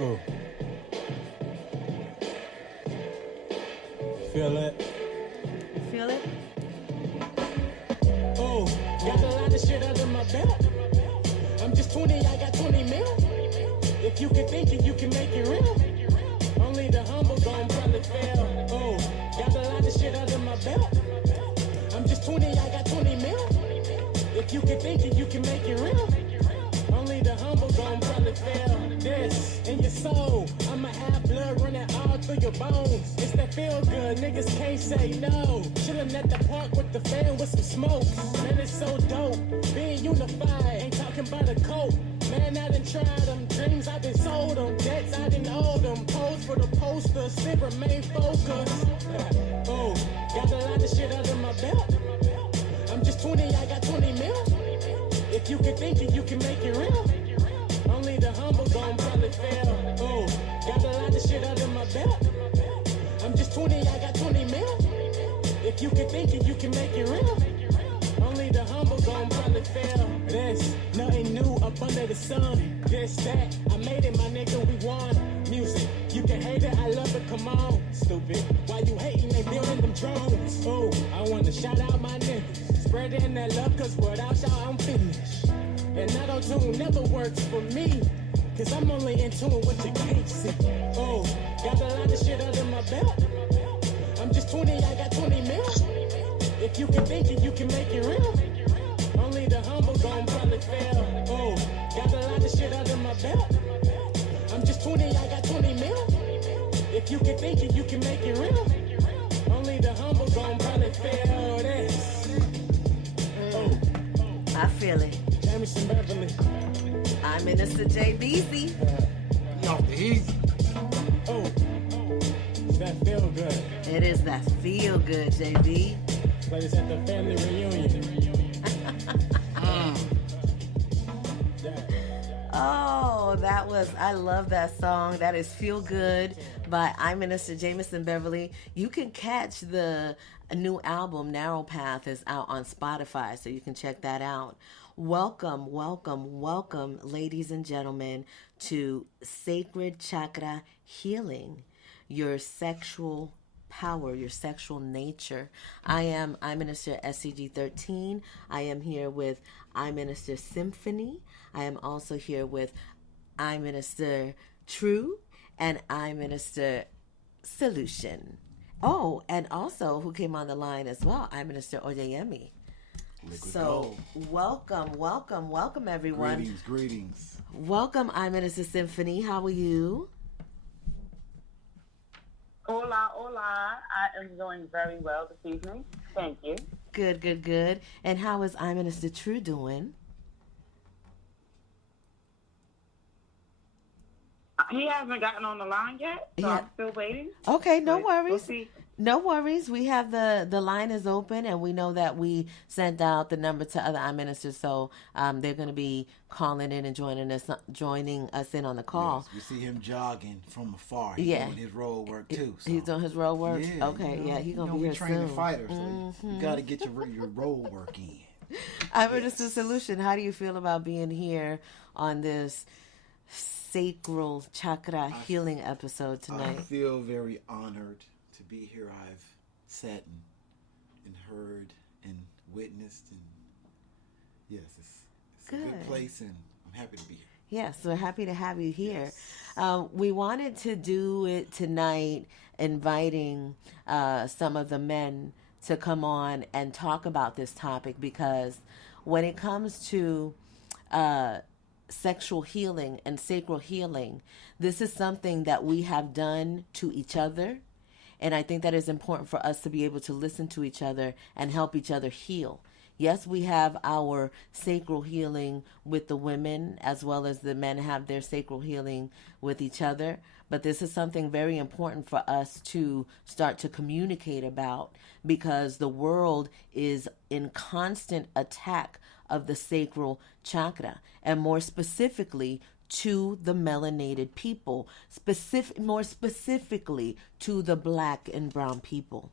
Ooh. Feel it? Feel it? Oh, got a lot of shit under my belt. I'm just 20, I got 20 mil. If you can think it, you can make it real. Only the humble gon' probably fail. Oh, got a lot of shit under my belt. I'm just 20, I got 20 mil. If you can think it, you can make it real. Only the humble gon' probably fail. This in your soul, I'ma have blood running all through your bones. It's that feel good, niggas can't say no. Chillin' at the park with the fan with some smoke. Man, it's so dope, being unified. Ain't talking about a coat. Man, I done tried them, dreams I done sold them, debts I done owed them. Pose for the poster, still remain focused. Oh, got a lot of shit under my belt. I'm just 20, I got 20 mil. If you can think it, you can make it real. Only the humble gon' probably fail. Oh, got a lot of shit under my belt. I'm just 20, I got 20 mil. If you can think it, you can make it real. Only the humble gon' probably fail. This, nothing new up under the sun. This, that, I made it, my nigga, we won. Music, you can hate it, I love it, come on. Stupid, why you hating, they building them drones. Oh, I wanna shout out my niggas. Spreading that love, cause without y'all, I'm finished. And auto-tune never works for me, cause I'm only in tune with the can't see. Oh, got a lot of shit under my belt. I'm just 20, I got 20 mil. If you can think it, you can make it real. Only the humble gon' probably fail. Oh, got a lot of shit under my belt. I'm just 20, I got 20 mil. If you can think it, you can make it real. Only the humble gon' probably fail. This. Oh, I feel it. Jamison Beverly. I'm Minister JBZ. Yo, easy. Oh, that feel good. It is that feel good, JB. Like it's at the family reunion. Oh, that was, I love that song. That is Feel Good by I'm Minister Jamison Beverly. You can catch the new album, Narrow Path, is out on Spotify, so you can check that out. Welcome, welcome, welcome, ladies and gentlemen, to Sacred Chakra Healing, your sexual power, your sexual nature. I'm Minister SCG 13. I am here with I Minister Symphony. I am also here with I Minister True and I Minister Solution. Oh, and also who came on the line as well, I Minister Oyeyemi. So welcome, welcome, welcome everyone. Greetings. Welcome, I Minister Symphony. How are you? Hola, hola. I am doing very well this evening. Thank you. Good, good, good. And how is I Minister True doing? He hasn't gotten on the line yet, so Yeah. I'm still waiting. Okay, no But worries. we'll see. No worries. We have the line is open, and we know that we sent out the number to other I ministers, so they're going to be calling in and joining us in on the call. Yes, we see him jogging from afar. Yeah. Doing his road work too. So. He's doing his road work. Yeah, Okay, yeah, he's gonna be we here training soon. fighters, so you got to get your road work in. I Minister Solution. How do you feel about being here on this sacral chakra healing episode tonight? I feel very honored to be here. I've sat and heard and witnessed, and yes, it's a good place, and I'm happy to be here. Yes, we're happy to have you here. Yes. We wanted to do it tonight, inviting some of the men to come on and talk about this topic, because when it comes to sexual healing and sacral healing, this is something that we have done to each other. And I think that is important for us to be able to listen to each other and help each other heal. Yes, we have our sacral healing with the women, as well as the men have their sacral healing with each other. But this is something very important for us to start to communicate about, because the world is in constant attack of the sacral chakra, and more specifically to the melanated people, more specifically to the black and brown people.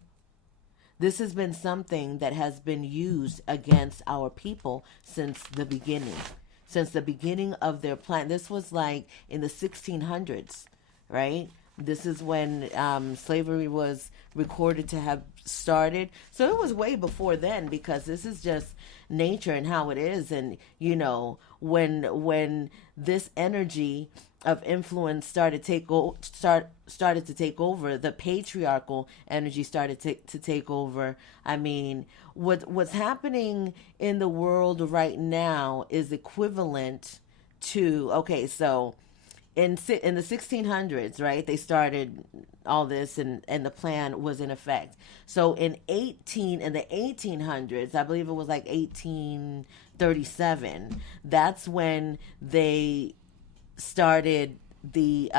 This has been something that has been used against our people since the beginning. since the beginning of their plan. This was like in the 1600s, right? This is when slavery was recorded to have started. So it was way before then, because this is just nature and how it is. And you know, when this energy of influence started to take over, the patriarchal energy started to take over. I mean, what's happening in the world right now is equivalent to, okay, so in the 1600s, right, they started all this, and the plan was in effect. So in the 1800s, I believe it was like 1837, that's when they started the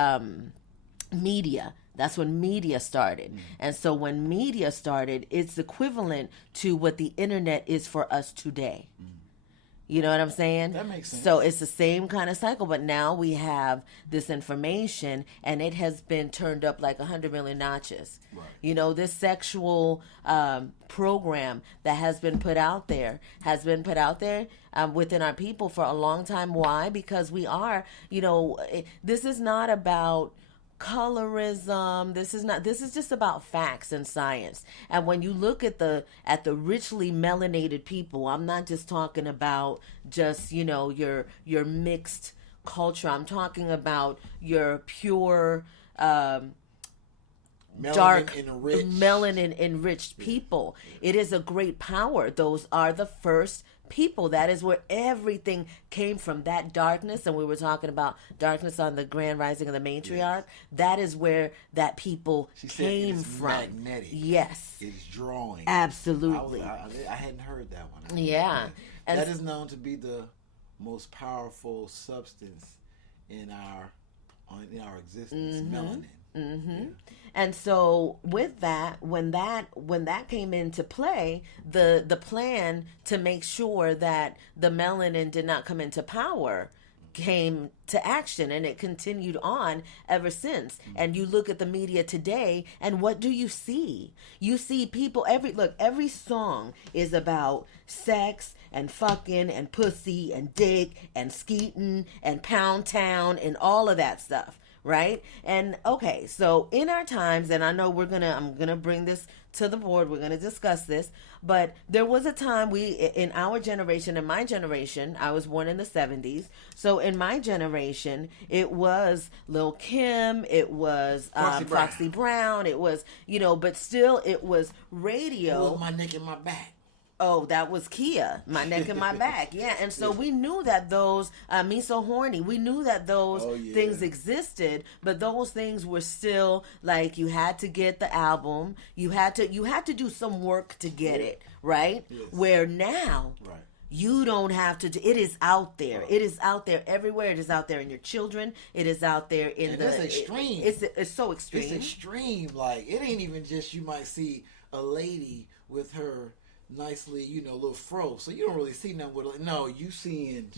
media. That's when media started. And so when media started, it's equivalent to what the internet is for us today. You know what I'm saying? That makes sense. So it's the same kind of cycle, but now we have this information, and it has been turned up like 100 million notches. Right. You know, this sexual program that has been put out there within our people for a long time. Why? Because we are, you know, this is not about colorism. This is just about facts and science. And when you look at the richly melanated people, I'm not just talking about just, you know, your mixed culture. I'm talking about your pure melanin enriched people. It is a great power. Those are the first people. That is where everything came from, that darkness. And we were talking about darkness on the grand rising of the matriarch. Yes. That is where that people came from. Magnetic. Yes, it's drawing. Absolutely. I hadn't heard that one. Yeah. And that is known to be the most powerful substance in our existence. Melanin. Yeah. And so with that, when that came into play, the plan to make sure that the melanin did not come into power came to action, and it continued on ever since. And you look at the media today, and what do you see? You see people, every song is about sex and fucking and pussy and dick and skeeting and pound town and all of that stuff. Right? And okay, so in our times, and I know I'm gonna bring this to the board, we're gonna discuss this, but there was a time in our generation, in my generation, I was born in the 70s, so in my generation, it was Lil' Kim, it was Foxy Brown, it was, you know, but still it was radio. It was My Neck and My Back. Oh, that was Kia, My Neck and My Back. Yeah, and so we knew that those, Me So Horny, we knew that those things existed, but those things were still like, you had to get the album, you had to do some work to get it, right? Yes. Where now, you don't have to it is out there. It is out there everywhere. It is out there in your children. It is out there in it's extreme. It's so extreme. It's extreme. Like, it ain't even just, you might see a lady with her nicely, you know, little fro, so you don't really see nothing with it. No, you seeing an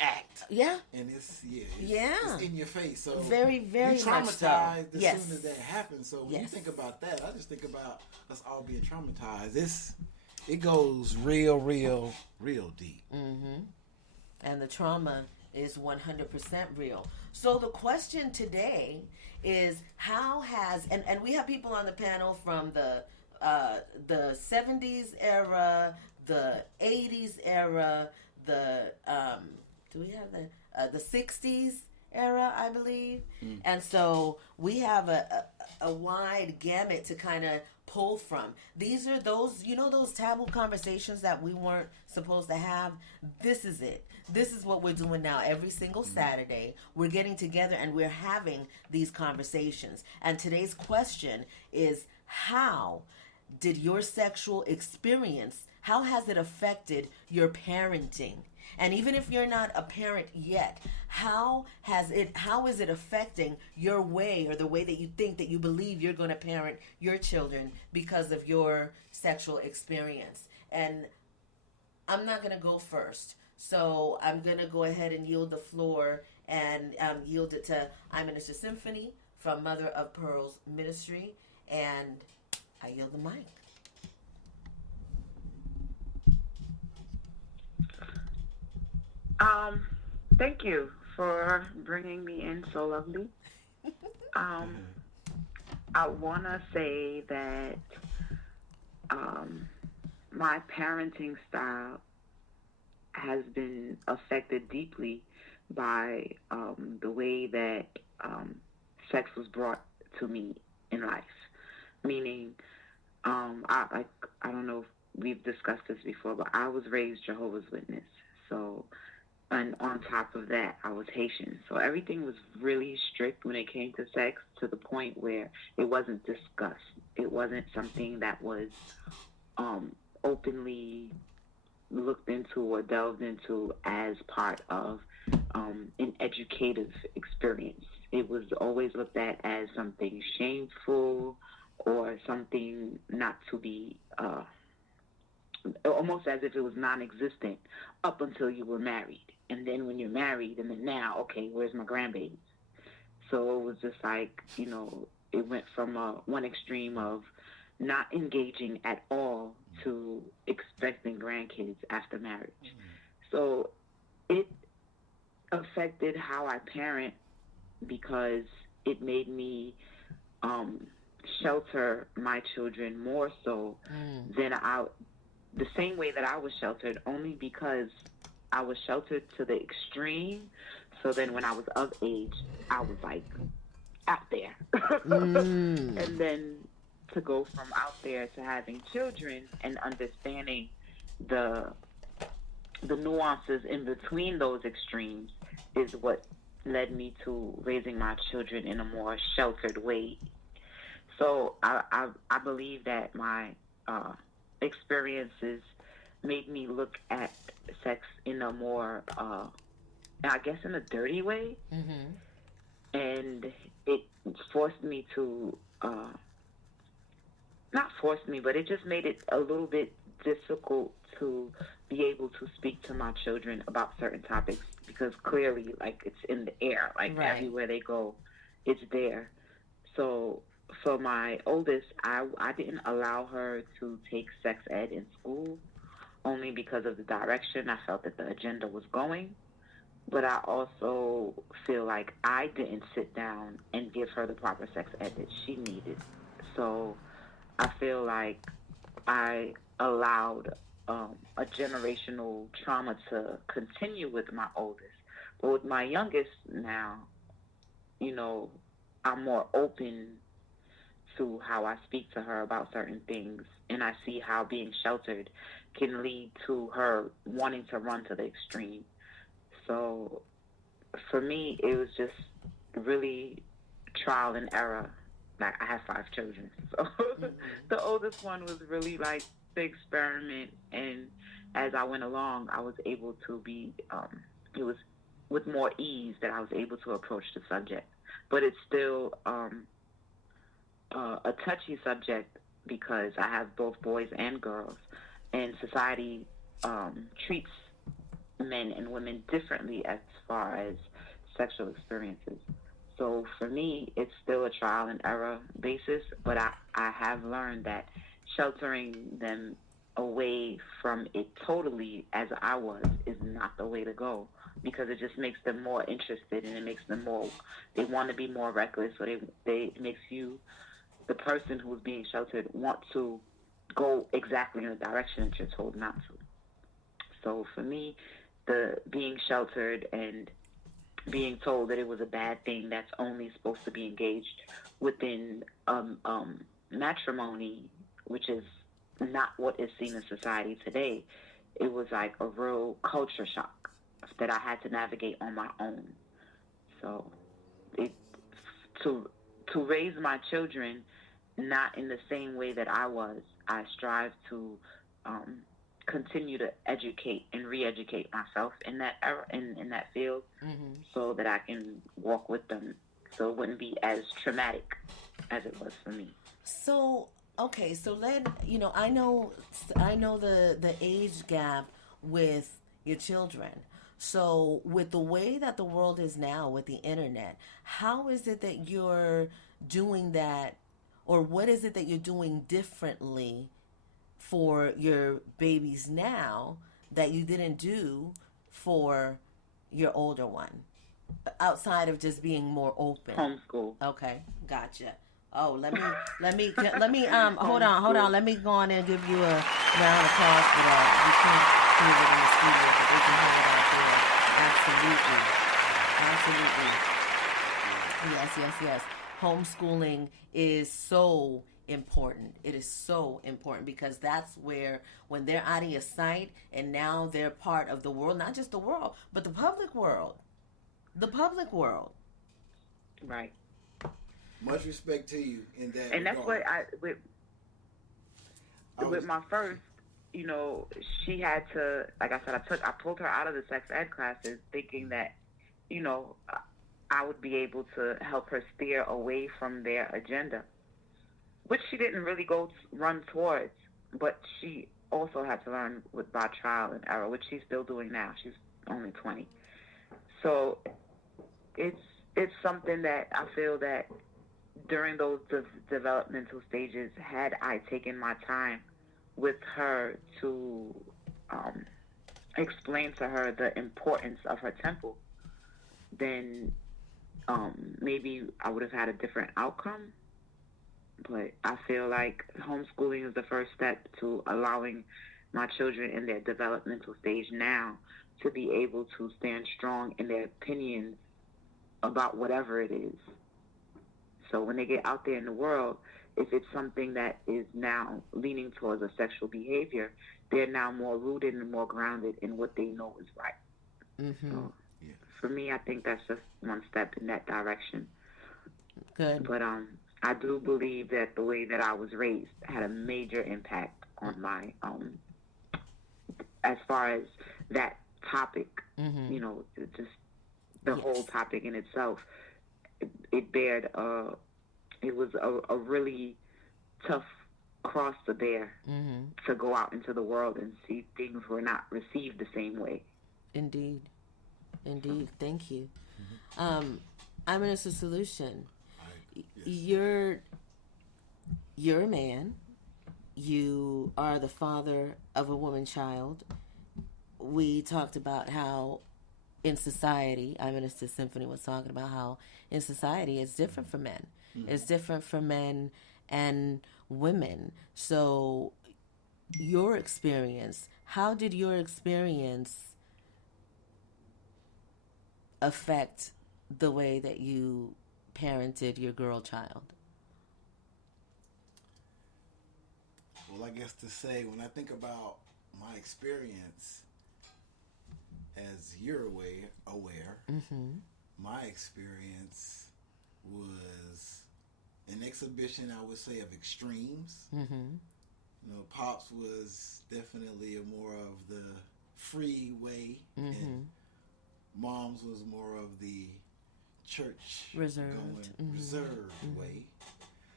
act. Yeah. And it's in your face. So very, very you're traumatized much so. As soon as that happens. So when you think about that, I just think about us all being traumatized. It goes real deep. And the trauma is 100% real. So the question today is, how has, and we have people on the panel from the 70s era, the 80s era, do we have the 60s era, I believe? And so we have a wide gamut to kind of pull from. These are those, you know, those taboo conversations that we weren't supposed to have. This is it. This is what we're doing now. Every single Saturday, we're getting together and we're having these conversations. And today's question is, how did your sexual experience, how has it affected your parenting? And even if you're not a parent yet, how is it affecting your way, or the way that you think, that you believe you're going to parent your children because of your sexual experience? And I'm not going to go first. So I'm going to go ahead and yield the floor and yield it to Minister Symphony from Mother of Pearls Ministry. And I yield the mic. Um, Thank you for bringing me in so lovely. Um, I want to say that um, my parenting style has been affected deeply by the way that sex was brought to me in life. Meaning, I don't know if we've discussed this before, but I was raised Jehovah's Witness. So, and on top of that, I was Haitian. So everything was really strict when it came to sex, to the point where it wasn't discussed. It wasn't something that was openly looked into or delved into as part of an educative experience. It was always looked at as something shameful or something not to be, almost as if it was non existent up until you were married. And then when you're married, and then now, okay, where's my grandbabies? So it was just like, it went from one extreme of not engaging at all to expecting grandkids after marriage. So it affected how I parent because it made me shelter my children more so than the same way that I was sheltered, only because I was sheltered to the extreme. So then when I was of age, I was like out there. And then to go from out there to having children and understanding the nuances in between those extremes is what led me to raising my children in a more sheltered way. So I believe that my experiences made me look at sex in a more, I guess, in a dirty way. And it forced me to, not forced me, but it just made it a little bit difficult to be able to speak to my children about certain topics, because clearly, like, it's in the air, like Right. everywhere they go, it's there. So for my oldest, I didn't allow her to take sex ed in school, only because of the direction I felt that the agenda was going. But I also feel like I didn't sit down and give her the proper sex ed that she needed. So I feel like I allowed a generational trauma to continue with my oldest. But with my youngest now, I'm more open to how I speak to her about certain things. And I see how being sheltered can lead to her wanting to run to the extreme. So for me, it was just really trial and error. Like, I have 5 children. So the oldest one was really like the experiment. And as I went along, I was able to it was with more ease that I was able to approach the subject. But it's still a touchy subject because I have both boys and girls. And society treats men and women differently as far as sexual experiences. So for me, it's still a trial and error basis, but I have learned that sheltering them away from it totally as I was is not the way to go, because it just makes them more interested, and it makes them they want to be more reckless, so it makes you, the person who's being sheltered, want to go exactly in the direction that you're told not to. So for me, the being sheltered and being told that it was a bad thing that's only supposed to be engaged within matrimony, which is not what is seen in society today, it was like a real culture shock that I had to navigate on my own. So to raise my children not in the same way that I was, I strive to continue to educate and re-educate myself in that era, in that field, so that I can walk with them, so it wouldn't be as traumatic as it was for me. So okay, so I know the age gap with your children. So with the way that the world is now with the internet, how is it that you're doing that, or what is it that you're doing differently for your babies now that you didn't do for your older one, outside of just being more open? Homeschool. Okay, gotcha. Oh, let me hold on. Let me go on and give you a round of applause for that. You can't hear it in the studio, but they can hear it out there. Absolutely. Yes. Homeschooling is so important. It is so important because that's where, when they're out of your sight and now they're part of the world, not just the world, but the public world. The public world. Right. Much respect to you in that. And that's regard. what with my first, you know, she had to, like I said, I pulled her out of the sex ed classes thinking that, you know, I would be able to help her steer away from their agenda, which she didn't really run towards, but she also had to learn by trial and error, which she's still doing now. She's only 20. So it's something that I feel that during those developmental stages, had I taken my time with her to explain to her the importance of her temple, then maybe I would have had a different outcome. But I feel like homeschooling is the first step to allowing my children in their developmental stage now to be able to stand strong in their opinions about whatever it is. So when they get out there in the world, if it's something that is now leaning towards a sexual behavior, they're now more rooted and more grounded in what they know is right. Mm-hmm. So for me, I think that's just one step in that direction. Good. But I do believe that the way that I was raised had a major impact on my, as far as that topic, you know, just the whole topic in itself. It bared it was a really tough cross to bear, to go out into the world and see things were not received the same way. Indeed. Thank you. I'm Minister Solution. You're a man. You are the father of a woman child. We talked about how in society, Minister Symphony was talking about how in society it's different for men. It's different for men and women. So your experience, how did your experience affect the way that you parented your girl child? Well, I guess to say, when I think about my experience, as you're aware, my experience was an exhibition, I would say, of extremes. You know, Pops was definitely more of the free way, and Mom's was more of the church reserved way.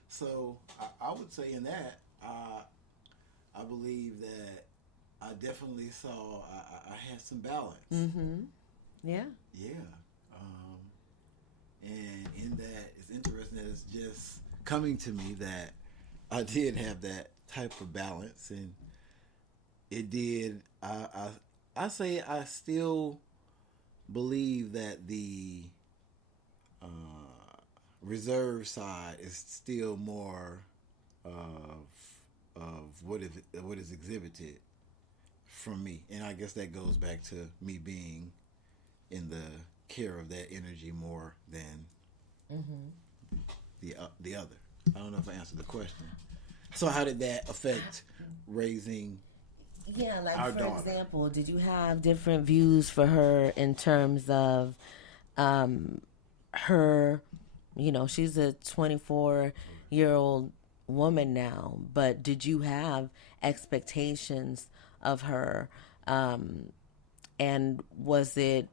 So I would say in that, I believe that I definitely saw I had some balance. Yeah. And in that, it's interesting that it's just coming to me that I did have that type of balance, and it did. I say I still believe that the reserve side is still more of what is exhibited from me, and I guess that goes back to me being in the care of that energy more than the other. I don't know if I answered the question. So how did that affect raising like our for daughter? Example, did you have different views for her in terms of her, you know, she's a 24-year-old woman now, but did you have expectations of her, and was it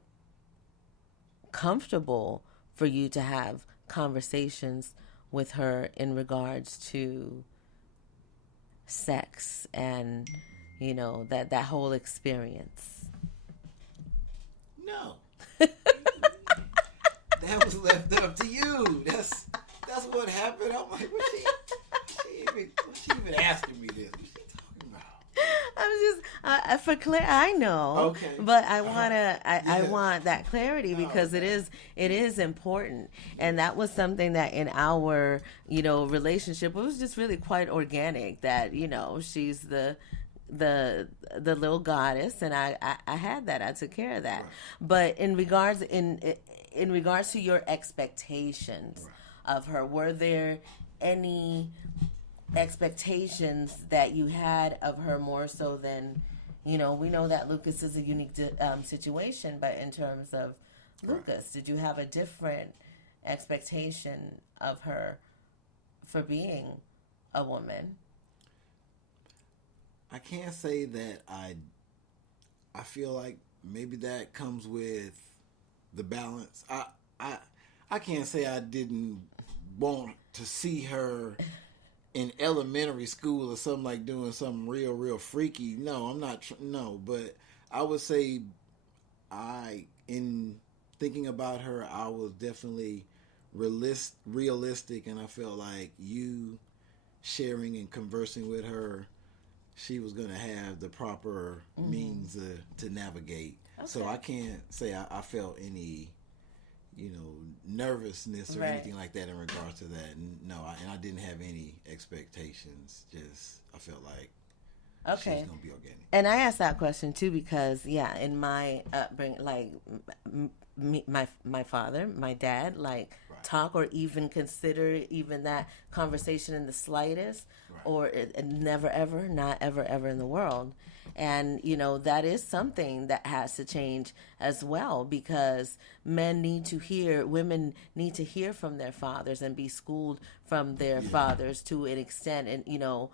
comfortable for you to have conversations with her in regards to sex and, you know, that whole experience? No. That was left up to you. That's what happened. I'm like, what she even asking me this? What she talking about? I'm was just for clear. I know, Okay. but I wanna. I Yes. want that clarity because okay. it is important, and that was something that in our relationship it was just really quite organic. That she's the little goddess, and I had that. I took care of that. Right. But in regards to your expectations of her, were there any expectations that you had of her more so than we know that Lucas is a unique situation, but in terms of Lucas, did you have a different expectation of her for being a woman? I can't say that I feel like maybe that comes with the balance. I can't say I didn't want to see her in elementary school or something, like doing something real freaky. No, I'm not. No, but I would say in thinking about her, I was definitely realistic, and I felt like you sharing and conversing with her, she was going to have the proper means to navigate. Okay. So I can't say I felt any, nervousness or anything like that in regards to that. No, and I didn't have any expectations. Just I felt like she was going to be organic. And I asked that question too because in my upbringing, like my father, my dad, talk or even consider even that conversation in the slightest, or never ever, not ever in the world. And that is something that has to change as well, because women need to hear from their fathers and be schooled from their fathers to an extent. And you know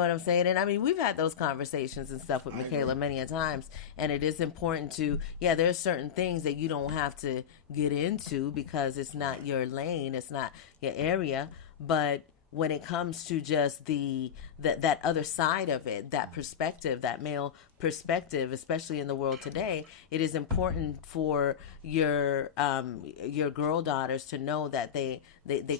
what I'm saying? And I mean, we've had those conversations and stuff with Michaela many a times, and it is important to, there's certain things that you don't have to get into because it's not your lane, it's not your area. But when it comes to just that other side of it, that perspective, that male perspective, especially in the world today, it is important for your girl daughters to know that they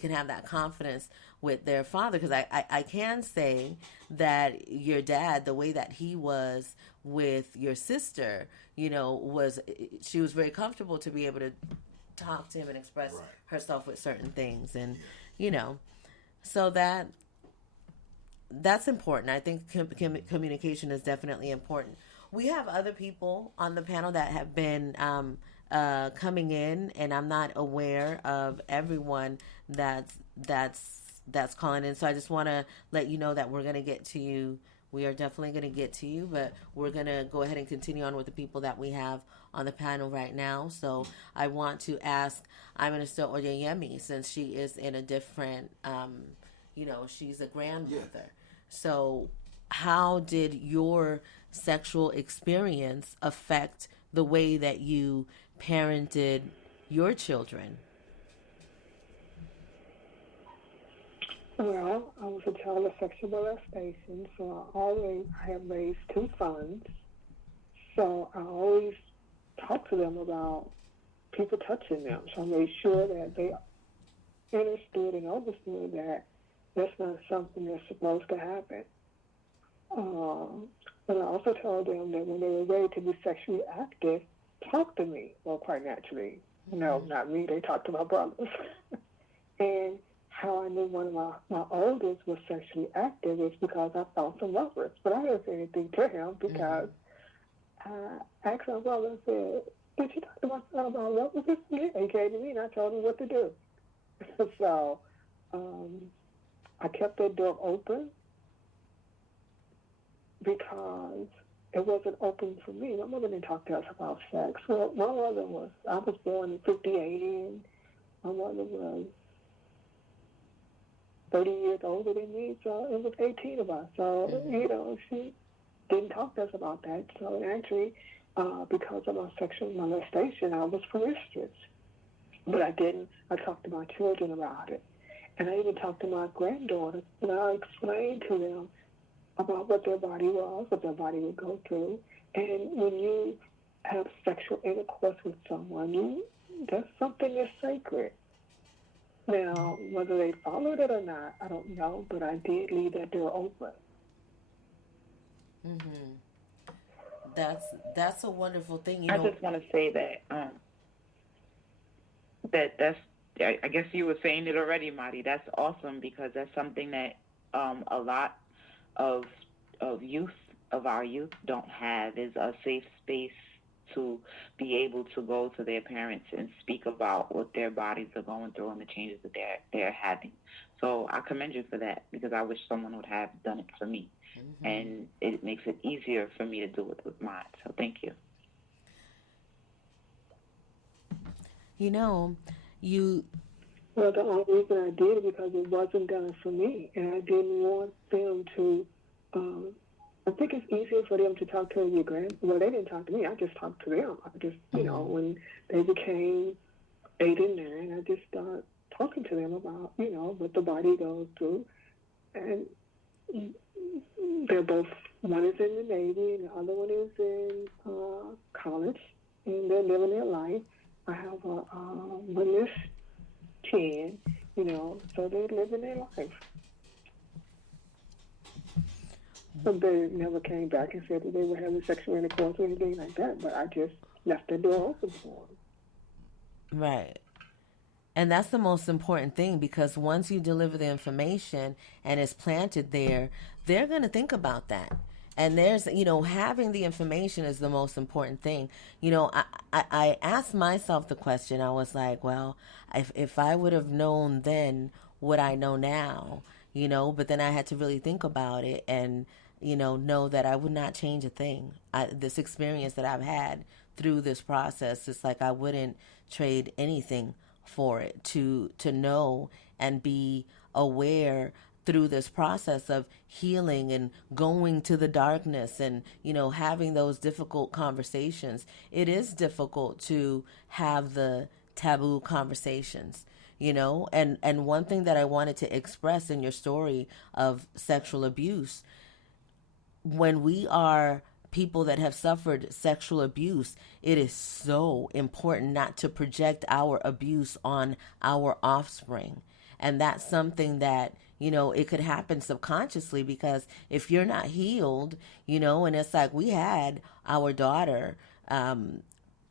can have that confidence with their father. Because I can say that your dad, the way that he was with your sister, she was very comfortable to be able to talk to him and express herself with certain things. And so that's important. I think communication is definitely important. We have other people on the panel that have been coming in, and I'm not aware of everyone that's calling in. So I just want to let you know that we're going to get to you. We are definitely going to get to you, but we're going to go ahead and continue on with the people that we have on the panel right now. So I want to ask Minister Oyeyemi, since she is in a different, she's a grandmother. Yeah. So how did your sexual experience affect the way that you parented your children? Well, I was a child of sexual molestation, so I have raised two sons. So I always talked to them about people touching them. So I made sure that they understood and understood that that's not something that's supposed to happen. But I also told them that when they were ready to be sexually active, talk to me. Well, quite naturally. No, not me. They talked to my brothers. And how I knew one of my oldest was sexually active is because I found some rubbers. But I didn't say anything to him because I asked my brother and said, did you talk to my son about rubbers? Yeah, he came to me and I told him what to do. So I kept that door open because it wasn't open for me. My mother didn't talk to us about sex. Well, my mother I was born in 58, and my mother was 30 years older than me, so it was 18 of us. So, she didn't talk to us about that. So actually, because of my sexual molestation, I was promiscuous. But I talked to my children about it. And I even talked to my granddaughters, and I explained to them about what their body was, what their body would go through. And when you have sexual intercourse with someone, that's something that's sacred. Now, whether they followed it or not, I don't know, but I did leave that door open. That's a wonderful thing. I just want to say that that's I guess you were saying it already, Marty. That's awesome because that's something that a lot of our youth don't have is a safe space to be able to go to their parents and speak about what their bodies are going through and the changes that they're having. So I commend you for that because I wish someone would have done it for me. And it makes it easier for me to do it with mine. So thank you. Well, the only reason I did it because it wasn't done for me, and I didn't want them to. I think it's easier for them to talk to your Well, they didn't talk to me. I just talked to them. I just, when they became 8 and 9, I just started talking to them about, what the body goes through, and they're both. One is in the Navy, and the other one is in college, and they're living their life. I have one is 10, so they're living their life. But they never came back and said that they were having sexual intercourse or anything like that, but I just left the door open for them. Right. And that's the most important thing because once you deliver the information and it's planted there, they're going to think about that. And there's, having the information is the most important thing. I asked myself the question. I was like, well, if I would have known then what I know now, but then I had to really think about it and, know that I would not change a thing. This experience that I've had through this process, it's like I wouldn't trade anything for it to know and be aware through this process of healing and going to the darkness and, having those difficult conversations. It is difficult to have the taboo conversations, and one thing that I wanted to express in your story of sexual abuse, when we are people that have suffered sexual abuse, it is so important not to project our abuse on our offspring. And that's something that, it could happen subconsciously because if you're not healed, and it's like we had our daughter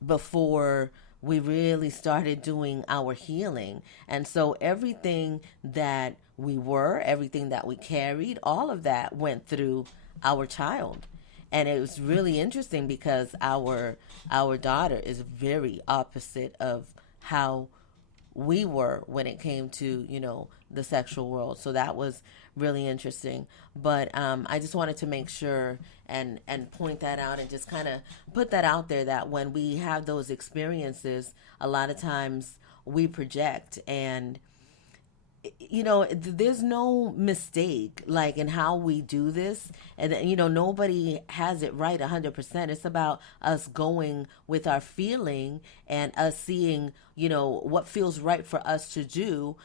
before we really started doing our healing. And so everything that we were, everything that we carried, all of that went through our child. And it was really interesting because our daughter is very opposite of how we were when it came to, the sexual world. So that was really interesting. But I just wanted to make sure and point that out and just kind of put that out there that when we have those experiences, a lot of times we project and there's no mistake like in how we do this, and nobody has it right 100%. It's about us going with our feeling and us seeing what feels right for us to do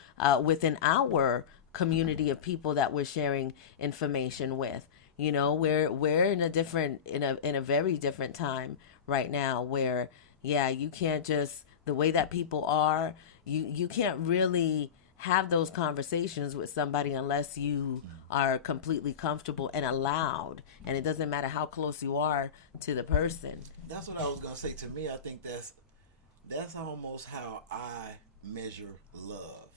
within our community of people that we're sharing information with. We're in a very different time right now where you can't just, the way that people are, you can't really have those conversations with somebody unless you are completely comfortable and allowed. And it doesn't matter how close you are to the person. That's what I was going to say. To me, I think that's almost how I measure love.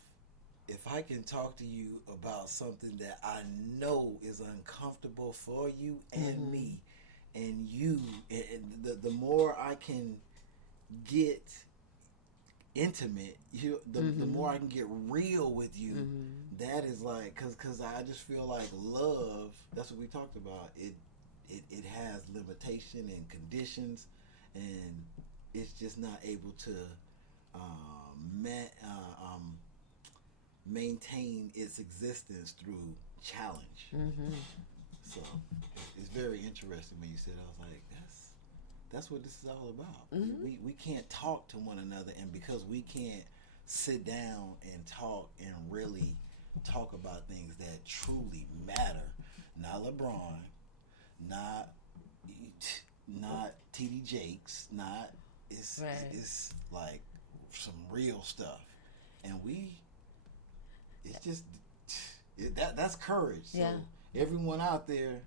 If I can talk to you about something that I know is uncomfortable for you and me, and the more I can get intimate, the more I can get real with you. That is like, because I just feel like love, that's what we talked about, it has limitation and conditions, and it's just not able to maintain its existence through challenge. So it's very interesting when you said, I was like, that's what this is all about. We can't talk to one another, and because we can't sit down and talk and really talk about things that truly matter, not LeBron, not TD Jakes, it's like some real stuff, and it's just that's courage. So everyone out there,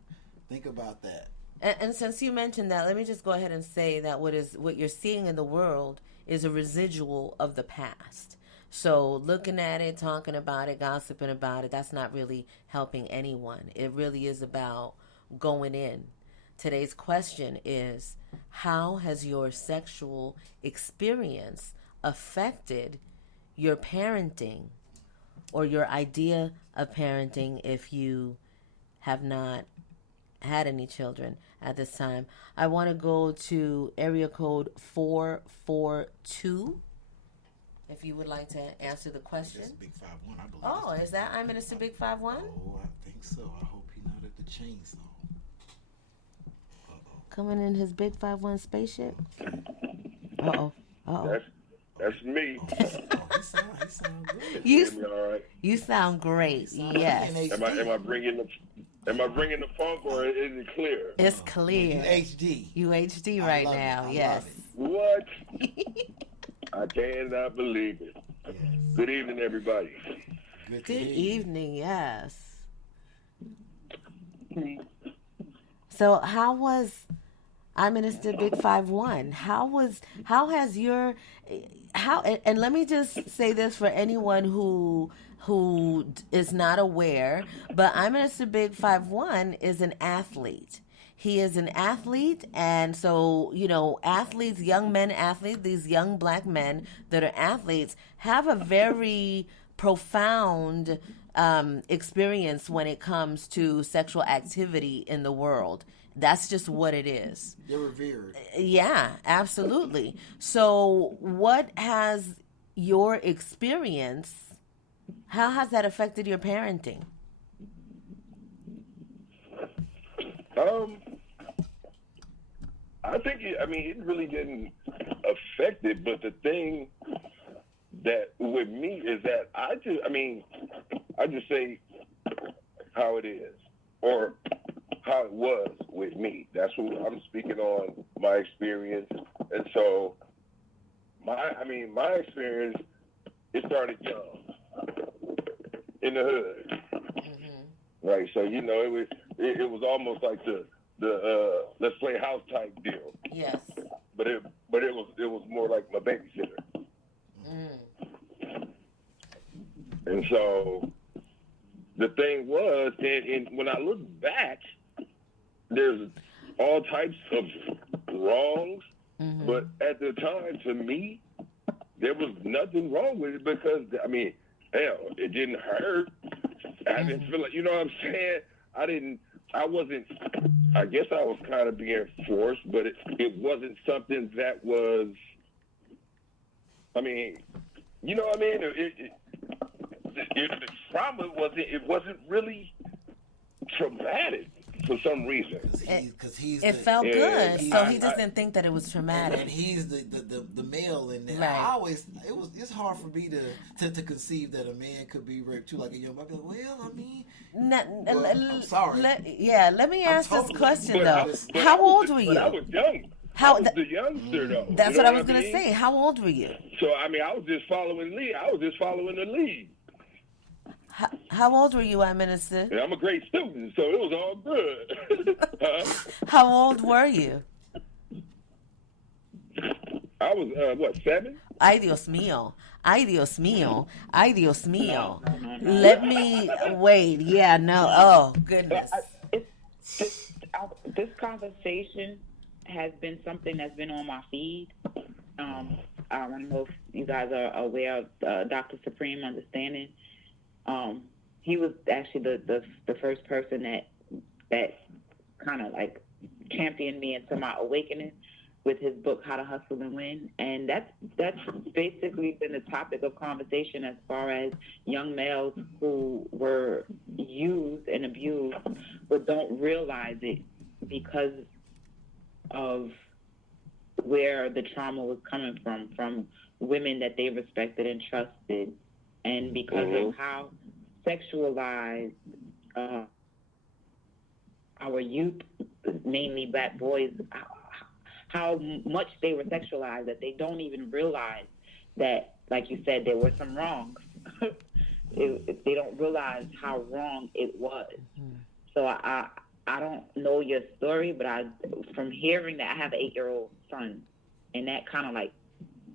think about that. And since you mentioned that, let me just go ahead and say that what you're seeing in the world is a residual of the past. So looking at it, talking about it, gossiping about it, that's not really helping anyone. It really is about going in. Today's question is, how has your sexual experience affected your parenting or your idea of parenting if you have not had any children at this time? I want to go to area code 442. If you would like to answer the question. That's Big 5-1, I believe. Oh, is that I'm Minister Big 5-1? Oh, I think so. I hope he's not at the chainsaw. Coming in his Big 5-1 spaceship. Uh-oh. That's me. He sound good. You hear me all right? You sound great. Yes. Am I bringing the funk, or is it clear? It's clear. UHD. UHD right now. Yes. What? I cannot believe it. Yes. Good evening, everybody. Good Good evening. Yes. Okay. So how was I'm Minister Big 5-1? How has your and let me just say this for anyone who is not aware, but I'm Minister Big 5-1 is an athlete. He is an athlete, and so, athletes, young men athletes, these young black men that are athletes have a very profound experience when it comes to sexual activity in the world. That's just what it is. They're revered. Yeah, absolutely. So what has your experience, how has that affected your parenting? I think it really didn't affect it, but the thing that with me is that I just say how it is, or how it was with me. That's what I'm speaking on, my experience. And so my experience, it started young in the hood. Mm-hmm. Right. So, it was almost like the let's play house type deal. Yes. But it was more like my babysitter. Mm. And so the thing was, and when I look back, there's all types of wrongs, mm-hmm. but at the time, to me, there was nothing wrong with it because, hell, it didn't hurt. I didn't feel like, you know what I'm saying? I guess I was kind of being forced, but it wasn't something that was, you know what I mean? The trauma wasn't really traumatic for some reason. It felt good, so he just didn't think that it was traumatic. And he's the male in there. Right. It's hard for me to conceive that a man could be raped too, like a young. I'd be like, I'm sorry. Let me ask this question though. How old were you? I was young. I was the youngster though. That's what I was gonna say. How old were you? So I was just following the lead. I was just following the lead. How old were you, I Minister? Yeah, I'm a great student, so it was all good. How old were you? I was, 7? Ay, Dios mío. Ay, Dios mío. Ay, Dios mío. Let me wait. Yeah, no. Oh, goodness. This conversation has been something that's been on my feed. I want to know if you guys are aware of Dr. Supreme Understanding. He was actually the first person that kind of like championed me into my awakening with his book How to Hustle and Win, and that's basically been the topic of conversation as far as young males who were used and abused but don't realize it because of where the trauma was coming from women that they respected and trusted, and because of how sexualized our youth, mainly black boys, how much they were sexualized that they don't even realize that, like you said, there were some wrongs. They don't realize how wrong it was. So I don't know your story, but from hearing that, I have an 8-year-old son, and that kind of like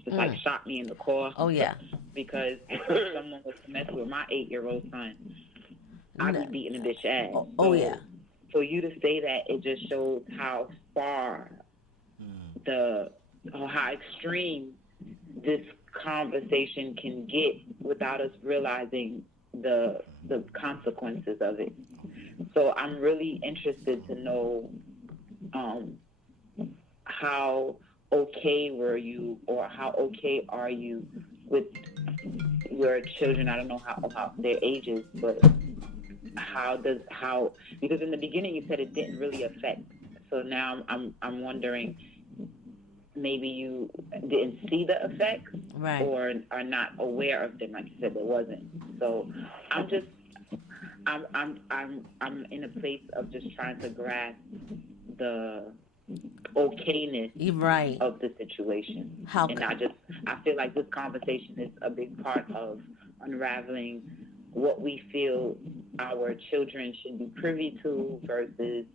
just like shot me in the core. Oh yeah. Because if someone was to mess with my 8-year-old son, I'd be beating a bitch ass. Oh yeah. For you to say that, it just shows how far how extreme this conversation can get without us realizing the consequences of it. So I'm really interested to know how okay were you, or how okay are you with your children? I don't know how their ages, but because in the beginning you said it didn't really affect. So now I'm wondering, maybe you didn't see the effects, right, or are not aware of them, like you said there wasn't. So I'm in a place of just trying to grasp the okayness right, of the situation. I feel like this conversation is a big part of unraveling what we feel our children should be privy to versus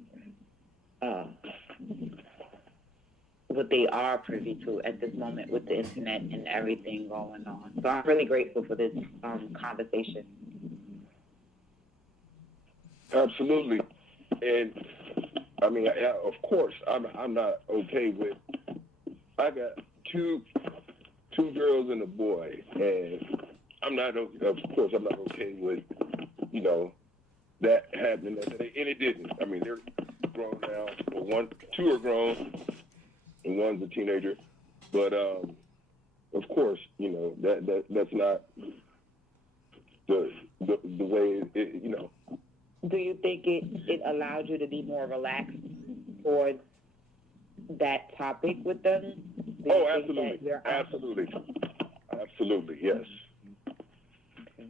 what they are privy to at this moment with the internet and everything going on. So I'm really grateful for this conversation. Absolutely. And I mean, of course, I'm not okay with. I got two girls and a boy, and I'm not. Of course, I'm not okay with, that happening. And it didn't. I mean, they're grown now. Well, two are grown, and one's a teenager. But of course, that's not the way it. Do you think it allowed you to be more relaxed towards that topic with them? Oh, absolutely. Absolutely, yes. Okay.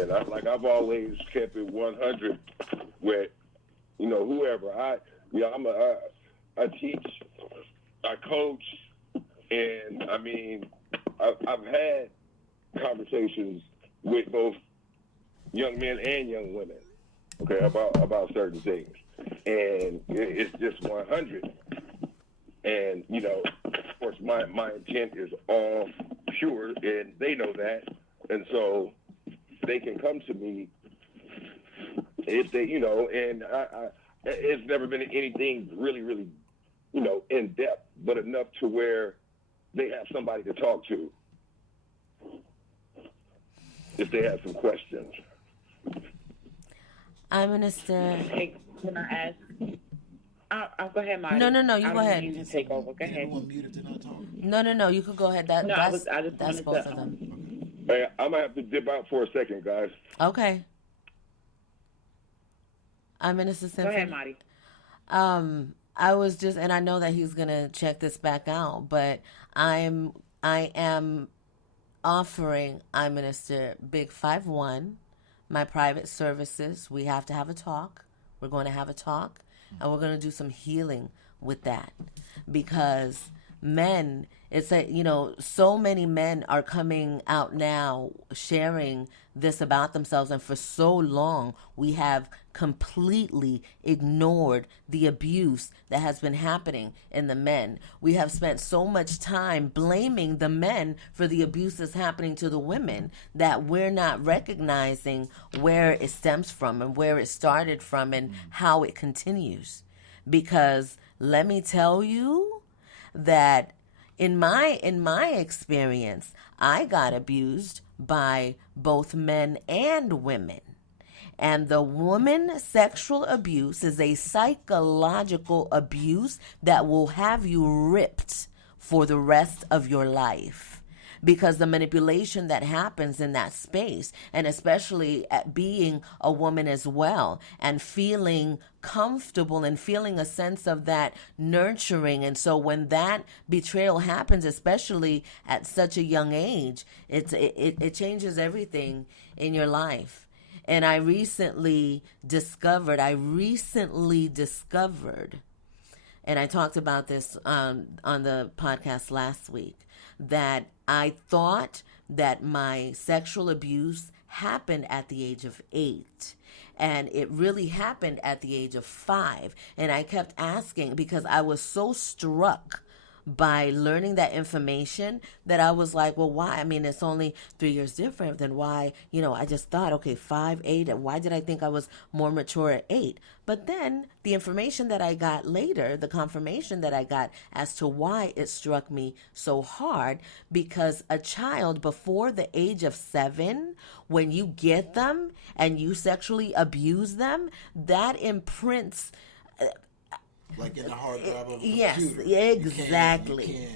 And I've always kept it 100 with, whoever. I teach, I coach, and I mean, I've had conversations with both young men and young women. Okay, about certain things, and it's just 100. And of course, my intent is all pure, and they know that, and so they can come to me if they, and it's never been anything really, really, in depth, but enough to where they have somebody to talk to if they have some questions. I'm Minister. Hey, can I ask? I'll go ahead, Marty. No, you go ahead. You can take over. Go ahead. No, you could go ahead. That's both of them. Hey, I'm going to have to dip out for a second, guys. Okay. I'm Minister Symphony. Go ahead, Marty. I was just, and I know that he's going to check this back out, but I am offering I'm Minister Big 5-1. My private services. We have to have a talk. We're going to have a talk, and we're going to do some healing with that, because men, so many men are coming out now sharing this about themselves, and for so long we have completely ignored the abuse that has been happening in the men. We have spent so much time blaming the men for the abuse that's happening to the women that we're not recognizing where it stems from and where it started from and how it continues. Because let me tell you that in my experience, I got abused by both men and women. And the woman sexual abuse is a psychological abuse that will have you ripped for the rest of your life. Because the manipulation that happens in that space, and especially at being a woman as well, and feeling comfortable and feeling a sense of that nurturing. And so when that betrayal happens, especially at such a young age, it changes everything in your life. And I recently discovered, and I talked about this on the podcast last week, that I thought that my sexual abuse happened at the age of 8. And it really happened at the age of 5. And I kept asking because I was so struck by learning that information that I was like, well, why? I mean, it's only 3 years different. Then why? I just thought, okay, 5, 8. And why did I think I was more mature at 8? But then the information that I got later, the confirmation that I got as to why it struck me so hard, because a child before the age of 7, when you get them and you sexually abuse them, that imprints. Like in the hard drive of a Yes, computer. exactly.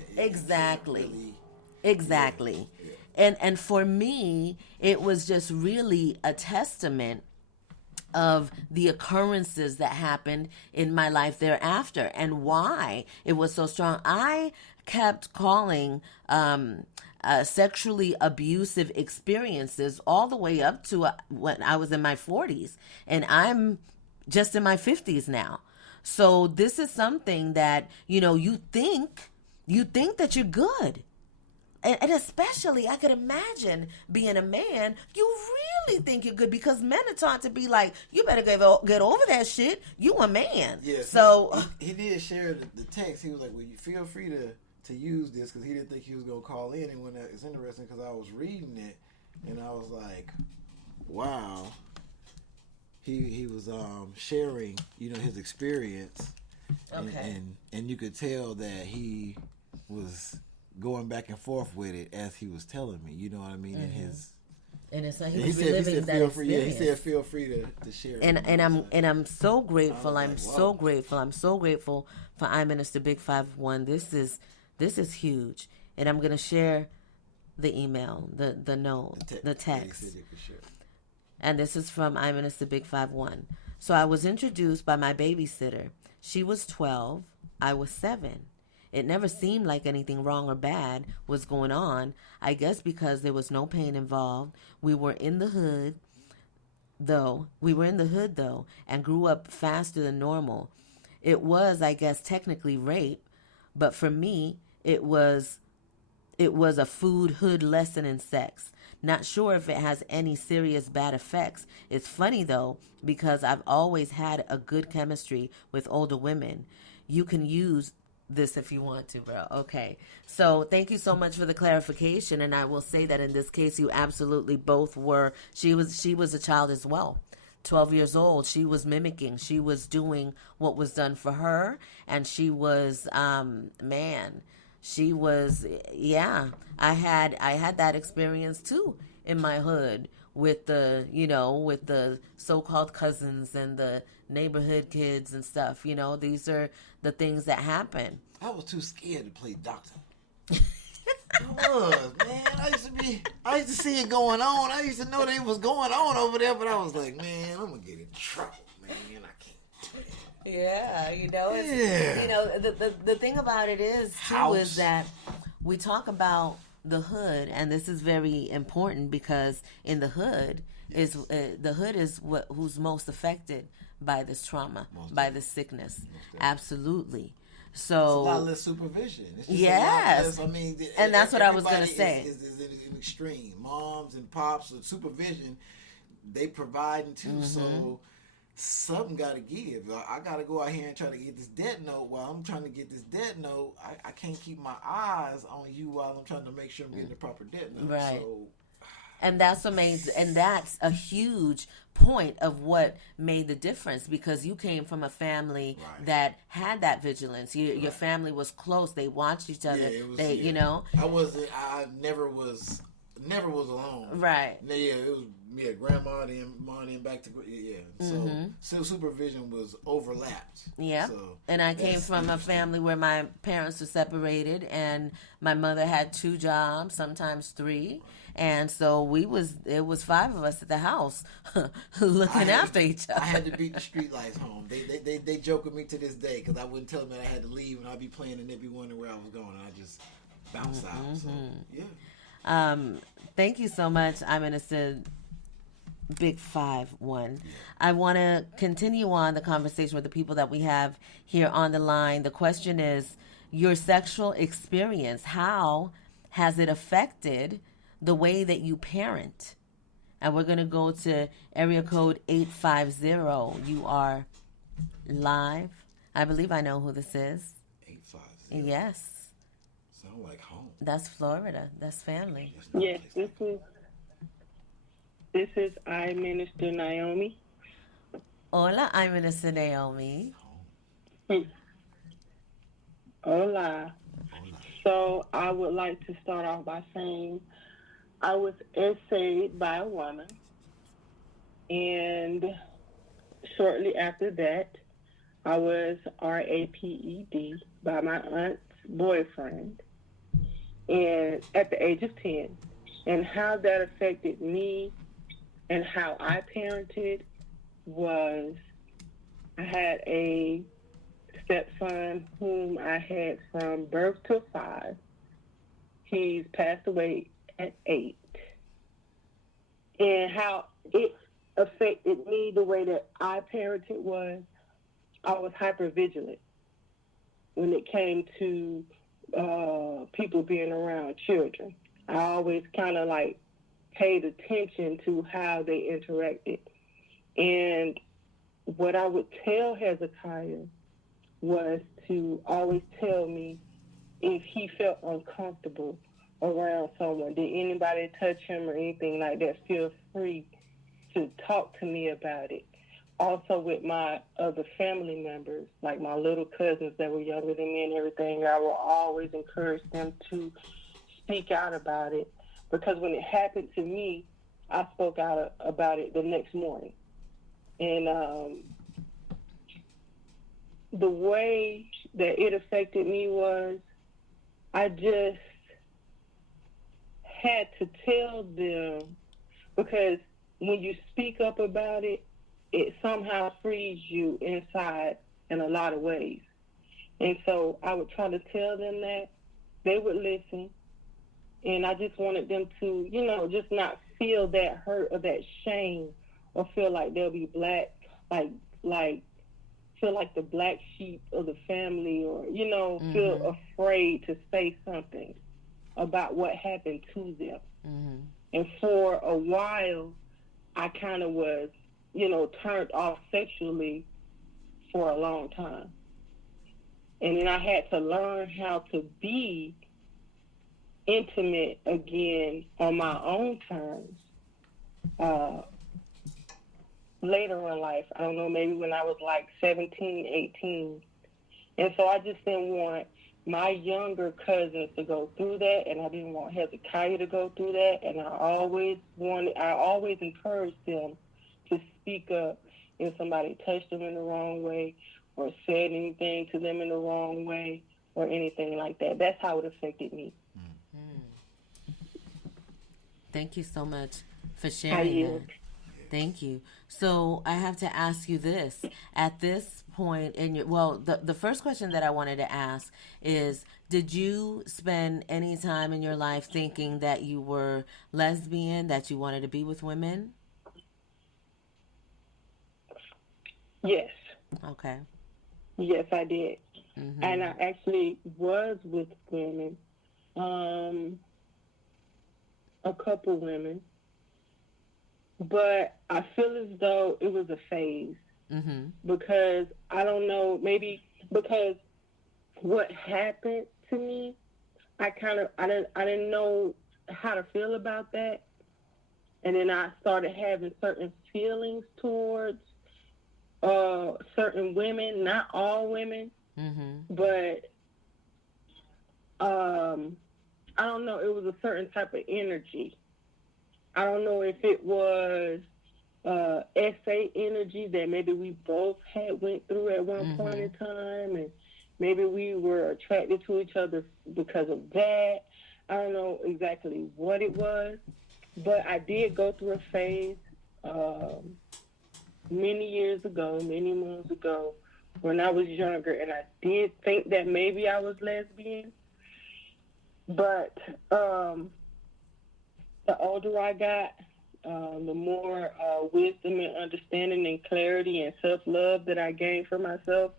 Exactly. And for me, it was just really a testament of the occurrences that happened in my life thereafter and why it was so strong. I kept calling sexually abusive experiences all the way up to when I was in my 40s, and I'm just in my 50s now. So this is something that, you think that you're good. And especially, I could imagine being a man, you really think you're good because men are taught to be like, you better get over that shit. You a man. Yes. So he did share the text. He was like, well, you feel free to use this because he didn't think he was going to call in. And when it's interesting because I was reading it and I was like, wow. He was sharing, his experience, Okay. and you could tell that he was going back and forth with it as he was telling me. You know what I mean? And it's like he he was said, reliving that feel free. Yeah, experience. he said, feel free to share. I'm so grateful. I I'm was like, so whoa. grateful. I'm so grateful for I Minister Big 51. This is huge, and I'm gonna share the email, the note, the text. He said you could share. And this is from I Minister Big 51. So I was introduced by my babysitter. She was 12. I was 7. It never seemed like anything wrong or bad was going on. I guess because there was no pain involved. We were in the hood, though, and grew up faster than normal. It was, I guess, technically rape, but for me, it was a food hood lesson in sex. Not sure if it has any serious bad effects. It's funny though, because I've always had a good chemistry with older women. You can use this if you want to, bro. Okay. So thank you so much for the clarification. And I will say that in this case, you absolutely both were. She was a child as well. 12 years old. She was mimicking. She was doing what was done for her. And she was, she was, I had that experience too in my hood with the so-called cousins and the neighborhood kids and stuff. These are the things that happen. I was too scared to play doctor. I was, man. I used to see it going on. I used to know that it was going on over there, but I was like, man, I'm gonna get in trouble, man. I can't do that. Yeah, the thing about it is is that we talk about the hood, and this is very important because in the hood is who's most affected by this trauma, by this sickness. Absolutely. So it's a lot less supervision. It's just yes, a lot less, and that's what I was gonna say. Is in extreme. Moms and pops with supervision, they providing too. So something got to give. I got to go out here and try to get this debt note. While I'm trying to get this debt note, I can't keep my eyes on you while I'm trying to make sure I'm getting the proper debt note. Right. So, and that's amazing. And that's a huge point of what made the difference, because you came from a family that had that vigilance. Your family was close. They watched each other. I never was alone. Right. Yeah, it was grandma, then mom, then back to So supervision was overlapped. Yeah. So and I came from a family where my parents were separated, and my mother had 2 jobs, sometimes 3, and so it was 5 of us at the house looking after each other. I had to beat the street lights home. They joke with me to this day because I wouldn't tell them that I had to leave, and I'd be playing and they'd be wondering where I was going, and I just bounce out. So yeah. Thank you so much. I'm Minister Big 51. I want to continue on the conversation with the people that we have here on the line. The question is, your sexual experience, how has it affected the way that you parent? And we're going to go to area code 850. You are live. I believe I know who this is. 850. Yes. Sound like home. That's Florida. That's family. Yes, this is I, Minister Naomi. Hola, I'm Minister Naomi. Hola. So I would like to start off by saying I was essayed by a woman, and shortly after that, I was raped by my aunt's boyfriend, and at the age of 10. And how that affected me and how I parented was I had a stepson whom I had from birth to 5. He's passed away at 8. And how it affected me, the way that I parented was I was hyper vigilant when it came to people being around children. I always kind of like paid attention to how they interacted. And what I would tell Hezekiah was to always tell me if he felt uncomfortable around someone. Did anybody touch him or anything like that? Feel free to talk to me about it. Also with my other family members, like my little cousins that were younger than me and everything, I will always encourage them to speak out about it, because when it happened to me, I spoke out about it the next morning. And the way that it affected me was I just had to tell them, because when you speak up about it, it somehow frees you inside in a lot of ways. And so I would try to tell them that. They would listen. And I just wanted them to, just not feel that hurt or that shame, or feel like they'll be black, like feel like the black sheep of the family, or, feel afraid to say something about what happened to them. Mm-hmm. And for a while, I kind of was, turned off sexually for a long time. And then I had to learn how to be intimate again on my own terms later in life. I don't know, maybe when I was like 17, 18. And so I just didn't want my younger cousins to go through that, and I didn't want Hezekiah to go through that. And I always encouraged them to speak up if somebody touched them in the wrong way or said anything to them in the wrong way or anything like that. That's how it affected me. Thank you so much for sharing that. Thank you. So I have to ask you this. At this point in your, the first question that I wanted to ask is, did you spend any time in your life thinking that you were lesbian, that you wanted to be with women? Yes. Okay. Yes, I did. Mm-hmm. And I actually was with women, a couple women, but I feel as though it was a phase. Mm-hmm. Because I don't know, maybe because what happened to me, I didn't know how to feel about that, and then I started having certain feelings towards certain women, not all women, but I don't know, it was a certain type of energy. I don't know if it was SA energy that maybe we both had went through at one point in time, and maybe we were attracted to each other because of that. I don't know exactly what it was, but I did go through a phase many years ago, many moons ago, when I was younger, and I did think that maybe I was lesbian. But the older I got, the more wisdom and understanding and clarity and self-love that I gained for myself,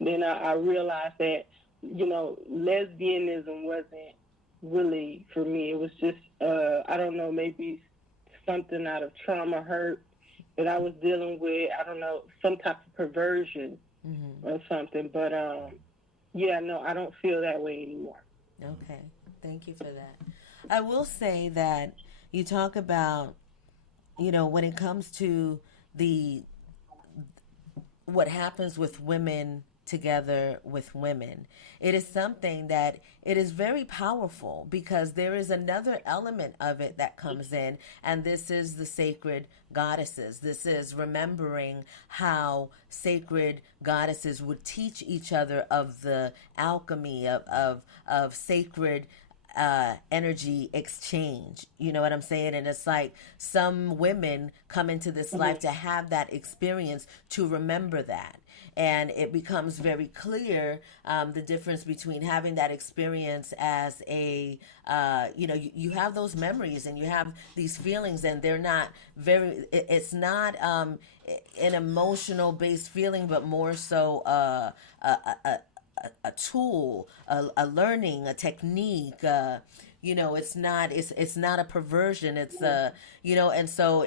then I realized that, lesbianism wasn't really for me. It was just, I don't know, maybe something out of trauma, hurt that I was dealing with. I don't know, some type of perversion or something. But yeah, no, I don't feel that way anymore. Okay, thank you for that. I will say that you talk about, when it comes to what happens with women together with women, it is something that it is very powerful, because there is another element of it that comes in, and this is the sacred goddesses. This is remembering how sacred goddesses would teach each other of the alchemy of sacred energy exchange. You know what I'm saying? And it's like some women come into this life to have that experience, to remember that. And it becomes very clear the difference between having that experience as a, you have those memories and you have these feelings, and they're not it's not an emotional based feeling, but more so a tool, a learning, a technique. It's not a perversion. It's and so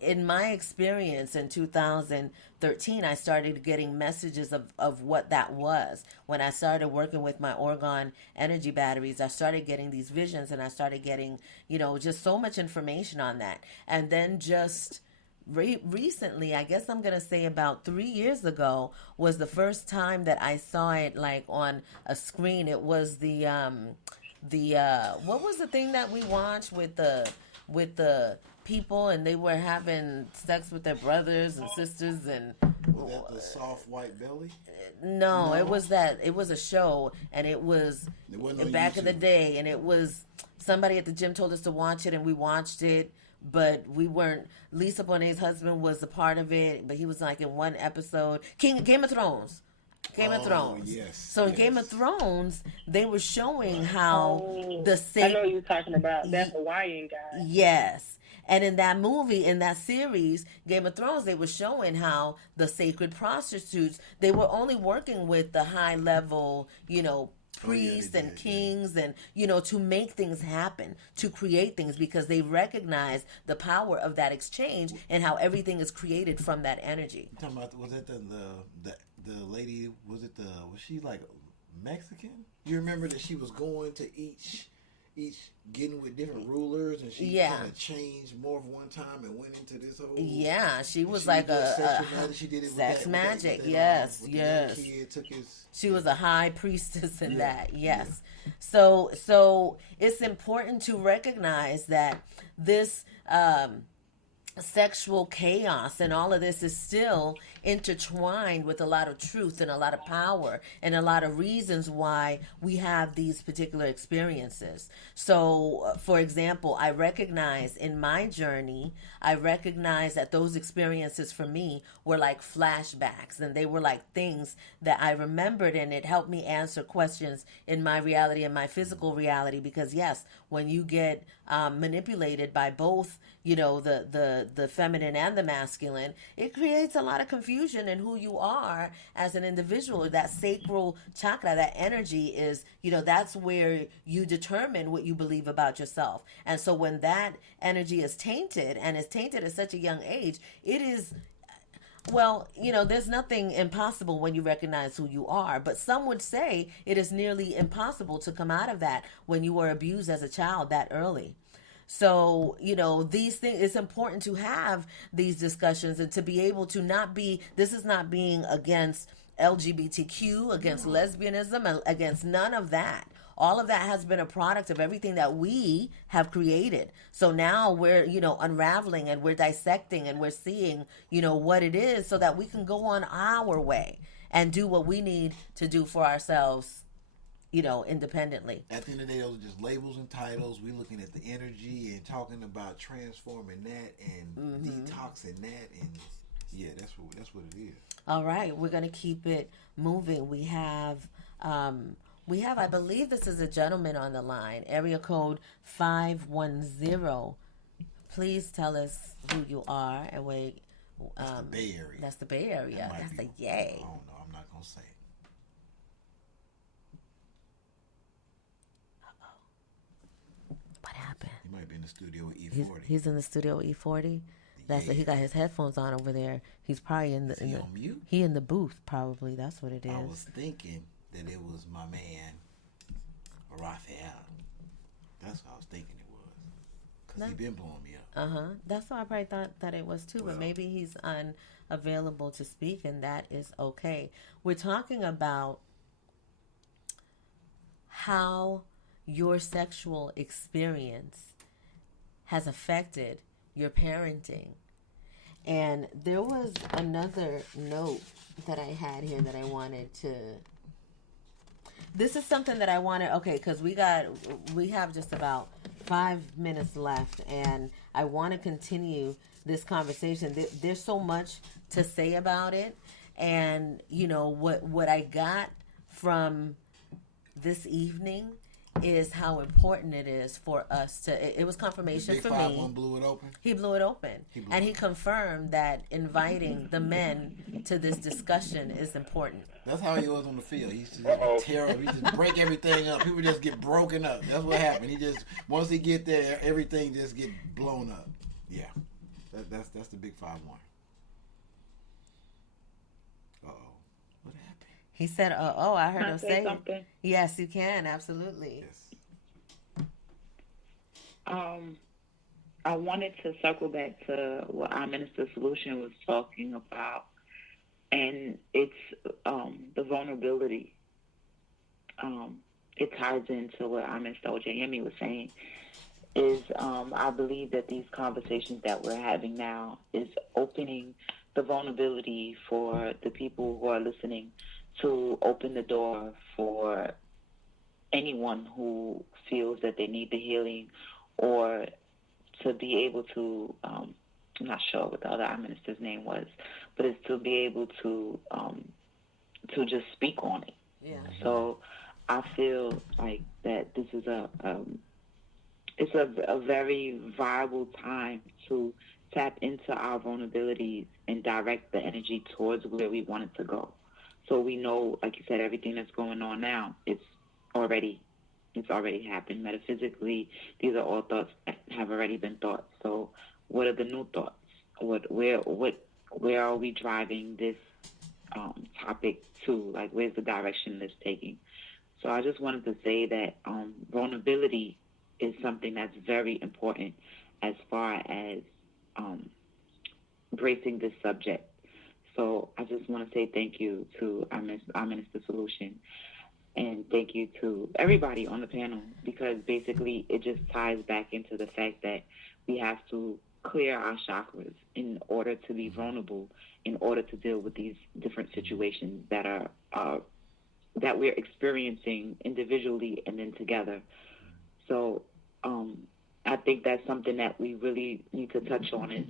in my experience in 2013, I started getting messages of what that was. When I started working with my Orgone energy batteries, I started getting these visions, and I started getting, just so much information on that. And then just recently, I guess I'm going to say about 3 years ago, was the first time that I saw it like on a screen. It was the what was the thing that we watched with the people, and they were having sex with their brothers and sisters, and was that the soft white belly? No, it was a show, and it was back in the day, and it was somebody at the gym told us to watch it, and we watched it, but we weren't. Lisa Bonet's husband was a part of it, but he was like in one episode. Game of Thrones. Yes. So in Game of Thrones, they were showing how I know you're talking about that Hawaiian guy. Yes. And in that movie, in that series, Game of Thrones, they were showing how the sacred prostitutes, they were only working with the high level, priests and kings and, to make things happen, to create things, because they recognize the power of that exchange and how everything is created from that energy. You're talking about, was it the lady, was she like Mexican? You remember that she was going to each getting with different rulers, and she kind of changed more of one time and went into this whole. Yeah, she was like a she did it sex with magic. Yes. Kid took his. She was a high priestess in that. Yes. Yeah. So it's important to recognize that this sexual chaos and all of this is still intertwined with a lot of truth and a lot of power and a lot of reasons why we have these particular experiences. So, for example, I recognize in my journey, that those experiences for me were like flashbacks, and they were like things that I remembered, and it helped me answer questions in my reality and my physical reality, because yes, when you get manipulated by both, the feminine and the masculine, it creates a lot of confusion in who you are as an individual. That sacral chakra, that energy is, that's where you determine what you believe about yourself. And so when that energy is tainted, and is tainted at such a young age, it is, there's nothing impossible when you recognize who you are. But some would say it is nearly impossible to come out of that when you were abused as a child that early. So, these things, it's important to have these discussions and to be able to this is not being against LGBTQ, against lesbianism, and against none of that. All of that has been a product of everything that we have created. So now we're, unraveling, and we're dissecting, and we're seeing, what it is, so that we can go on our way and do what we need to do for ourselves, independently. At the end of the day, those are just labels and titles. We're looking at the energy and talking about transforming that and detoxing that, and that's what it is. All right, we're gonna keep it moving. We have, I believe this is a gentleman on the line, area code 510. Please tell us who you are and where. That's the Bay Area. That's the Bay Area. That's a yay. I don't know. I'm not gonna say it. What happened? He might be in the studio with E40. He's in the studio with E40. That's Yeah. He got his headphones on over there. He's probably in the. Is he on mute? He in the booth probably. That's what it is. I was thinking that it was my man, Raphael. That's what I was thinking it was. Because he been blowing me up. That's why I probably thought that it was too. Well, but maybe he's unavailable to speak, and that is okay. We're talking about how your sexual experience has affected your parenting. And there was another note that I had here that I wanted to. This is something that I wanted, okay, because we have just about 5 minutes left, and I want to continue this conversation. There's so much to say about it, and you know what I got from this evening is how important it is for us to. It was confirmation Big for Five me. One blew it open. He blew it open, and he confirmed that inviting the men to this discussion is important. That's how he was on the field. He used to tear up. He just break everything up. People just get broken up. That's what happened. He just once he get there, everything just get blown up. Yeah, that's the Big 5-1. Uh-oh. What happened? He said, "Oh, I heard Can I him say say something? Yes, you can, absolutely." Yes. I wanted to circle back to what our Minister Solution was talking about, and it's the vulnerability. It ties into what our Minister OJME was saying. I believe that these conversations that we're having now is opening the vulnerability for the people who are listening to open the door for anyone who feels that they need the healing or to be able to, I'm not sure what the other minister's name was, but it's to be able to just speak on it. Yeah. So I feel like that this is it's a very viable time to tap into our vulnerabilities and direct the energy towards where we want it to go. So we know, like you said, everything that's going on now, it's already happened metaphysically. These are all thoughts that have already been thought. So what are the new thoughts? Where are we driving this topic to? Like, where's the direction that's taking? So I just wanted to say that vulnerability is something that's very important as far as embracing this subject. So I just want to say thank you to our Minister Solution, and thank you to everybody on the panel, because basically it just ties back into the fact that we have to clear our chakras in order to be vulnerable, in order to deal with these different situations that are that we're experiencing individually and then together. So I think that's something that we really need to touch on, is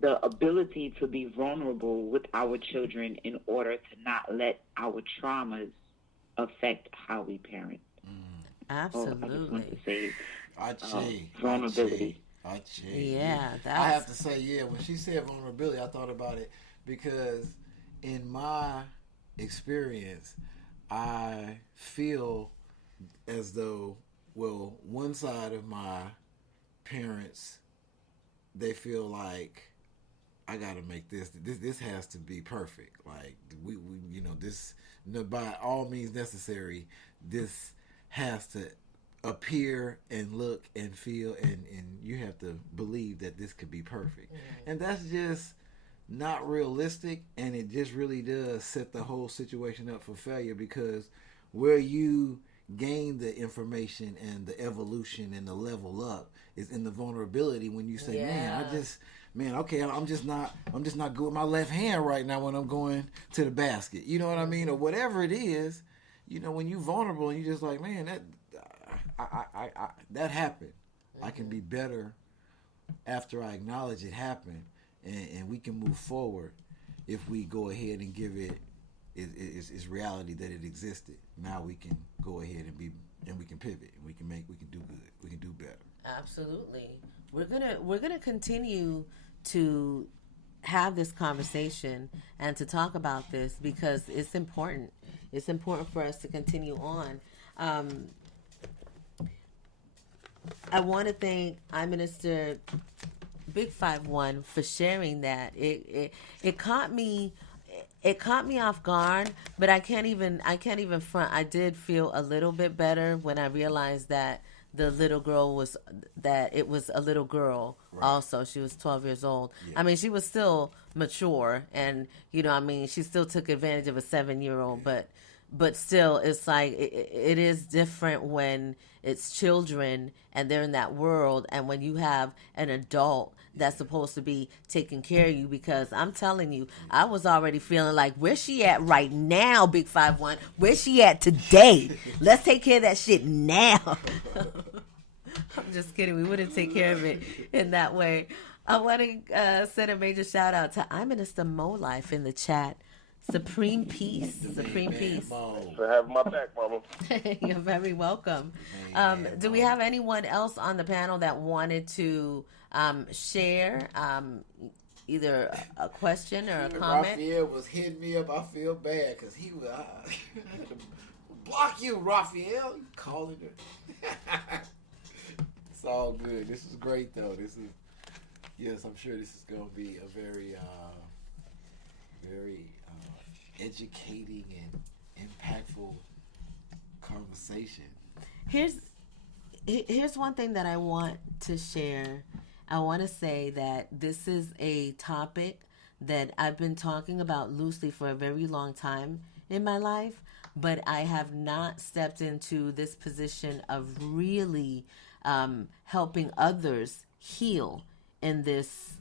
the ability to be vulnerable with our children in order to not let our traumas affect how we parent. Absolutely. So I just want to say vulnerability. Yeah, I have to say, when she said vulnerability, I thought about it because in my experience, I feel as though, one side of my parents, they feel like I got to make this has to be perfect. Like we this, by all means necessary, this has to appear and look and feel, and you have to believe that this could be perfect. And that's just not realistic, and it just really does set the whole situation up for failure, because where you gain the information and the evolution and the level up is in the vulnerability, when you say, I'm just not good with my left hand right now when I'm going to the basket, you know what I mean, or whatever it is, when you vulnerable and you just like, man, that happened. I can be better after I acknowledge it happened, and we can move forward if we go ahead and give it its reality that it existed. Now we can go ahead and we can pivot, and we can do good, we can do better. Absolutely. We're gonna continue to have this conversation and to talk about this, because it's important. It's important for us to continue on. I want to thank I Minister Big 5-1 for sharing that. It caught me. It caught me off guard, but I can't even front. I did feel a little bit better when I realized that the little girl was a little girl. Right. Also, she was 12 years old. Yeah. I mean, she was still mature, and she still took advantage of a 7-year-old. Yeah. But still, it's like it is different when it's children and they're in that world, and when you have an adult that's supposed to be taking care of you. Because I'm telling you, I was already feeling like, where's she at right now, Big 5-1? Where's she at today? Let's take care of that shit now. I'm just kidding. We wouldn't take care of it in that way. I want to send a major shout out to I Minister Mo Life in the chat. Supreme peace. Supreme peace. Thanks for having my back, Mama. You're very welcome. Do we have anyone else on the panel that wanted to share either a question or a comment? Raphael was hitting me up. I feel bad because he was I had to block you, Raphael. You calling her. It's all good. This is great, though. Yes, I'm sure this is going to be a very educating and impactful conversation. Here's one thing that I want to share. I want to say that this is a topic that I've been talking about loosely for a very long time in my life, but I have not stepped into this position of really helping others heal in this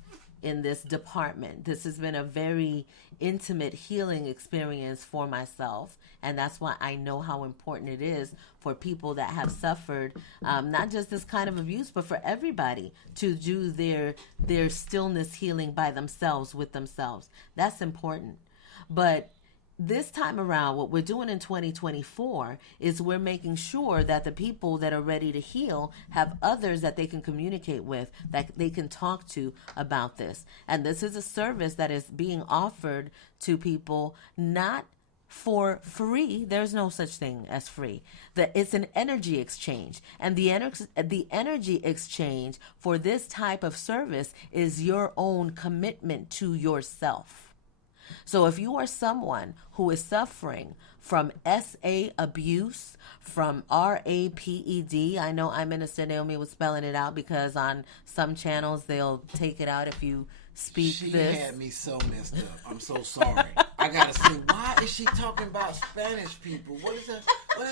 department. This has been a very intimate healing experience for myself, and that's why I know how important it is for people that have suffered not just this kind of abuse, but for everybody to do their stillness healing by themselves, with themselves. That's important. But this time around, what we're doing in 2024 is we're making sure that the people that are ready to heal have others that they can communicate with, that they can talk to about this. And this is a service that is being offered to people, not for free. There's no such thing as free. It's an energy exchange. And the energy exchange for this type of service is your own commitment to yourself. So if you are someone who is suffering from SA abuse, from RAPED, I know I Minister Naomi was spelling it out because on some channels they'll take it out if you speak this. She had me so messed up. I'm so sorry. I gotta say, why is she talking about Spanish people? What does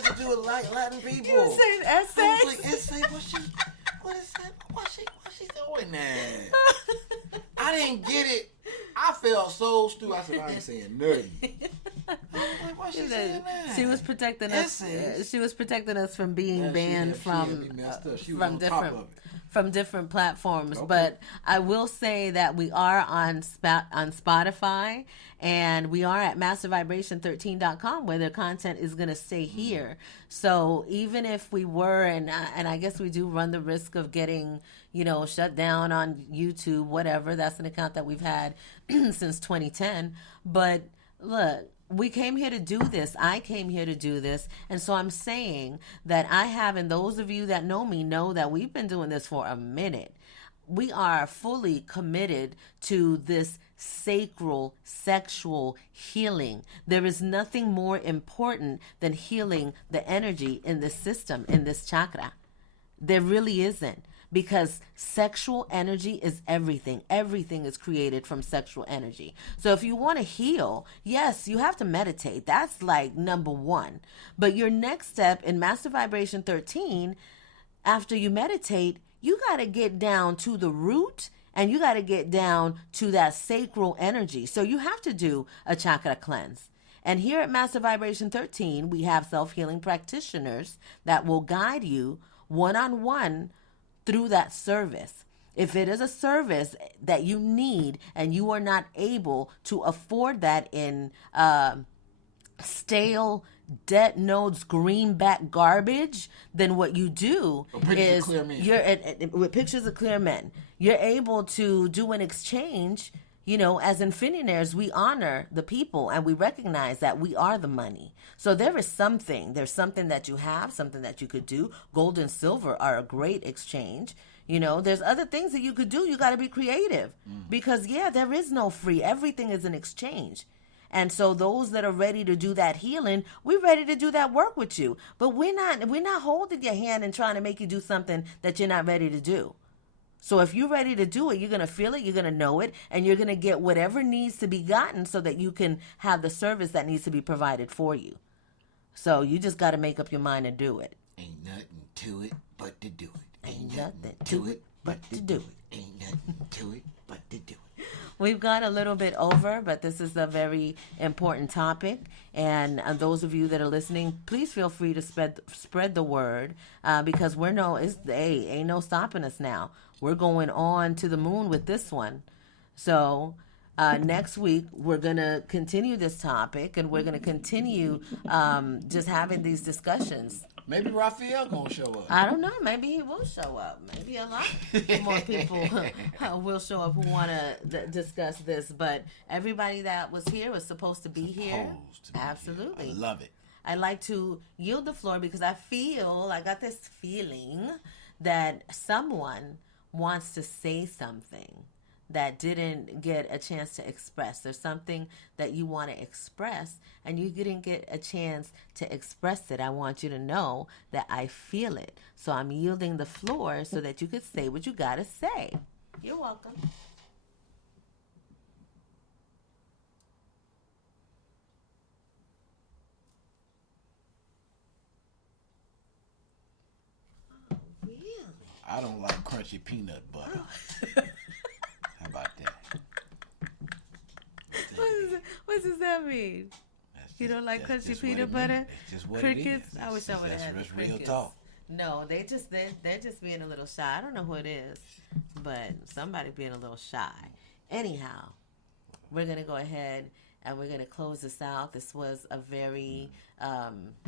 it do with Latin people? You saying SA? I was like, SA? What is that? What's she doing that? I didn't get it. I felt so stupid. I said, I ain't saying nothing. Why she saying that? She was protecting us. She was protecting us from being banned from different platforms. Okay. But I will say that we are on Spotify, and we are at mastervibration13.com, where the content is going to stay here. So even if we were, and I guess we do run the risk of getting, shut down on YouTube, whatever. That's an account that we've had since 2010. But look, we came here to do this. I came here to do this. And so I'm saying that I have, and those of you that know me know that we've been doing this for a minute. We are fully committed to this sacral sexual healing. There is nothing more important than healing the energy in this system, in this chakra. There really isn't. Because sexual energy is everything. Everything is created from sexual energy. So if you want to heal, yes, you have to meditate. That's like number one. But your next step in Master Vibration 13, after you meditate, you got to get down to the root, and you got to get down to that sacral energy. So you have to do a chakra cleanse. And here at Master Vibration 13, we have self-healing practitioners that will guide you one-on-one through that service. If it is a service that you need and you are not able to afford that in stale dead nodes, greenback garbage, then what you do is with pictures of clear men, you're able to do an exchange, as infinionaires, we honor the people and we recognize that we are the money. So there's something that you have, something that you could do. Gold and silver are a great exchange. There's other things that you could do. You got to be creative because, there is no free. Everything is an exchange. And so those that are ready to do that healing, we're ready to do that work with you. But we're not holding your hand and trying to make you do something that you're not ready to do. So if you're ready to do it, you're going to feel it, you're going to know it, and you're going to get whatever needs to be gotten so that you can have the service that needs to be provided for you. So you just got to make up your mind and do it. Ain't nothing to it but to do it. Ain't nothing to it but to do it. Ain't nothing to it but to do it. We've gone a little bit over, but this is a very important topic. And those of you that are listening, please feel free to spread the word because ain't no stopping us now. We're going on to the moon with this one. So next week, we're going to continue this topic and we're going to continue just having these discussions. Maybe Raphael gonna show up. I don't know. Maybe he will show up. Maybe a lot more people will show up who want to discuss this. But everybody that was here was supposed to be here. Absolutely. Here. I love it. I like to yield the floor because I got this feeling that someone wants to say something that didn't get a chance to express. There's something that you want to express and you didn't get a chance to express it. I want you to know that I feel it. So I'm yielding the floor so that you could say what you got to say. You're welcome. Oh, really? I don't like crunchy peanut butter. How about that? What does that mean? You don't like crunchy peanut butter? It's just what Crickets? it is. I wish I would have had That's crickets. real talk. No, they're just being a little shy. I don't know who it is, but somebody being a little shy. Anyhow, we're gonna go ahead and we're gonna close this out. This was a very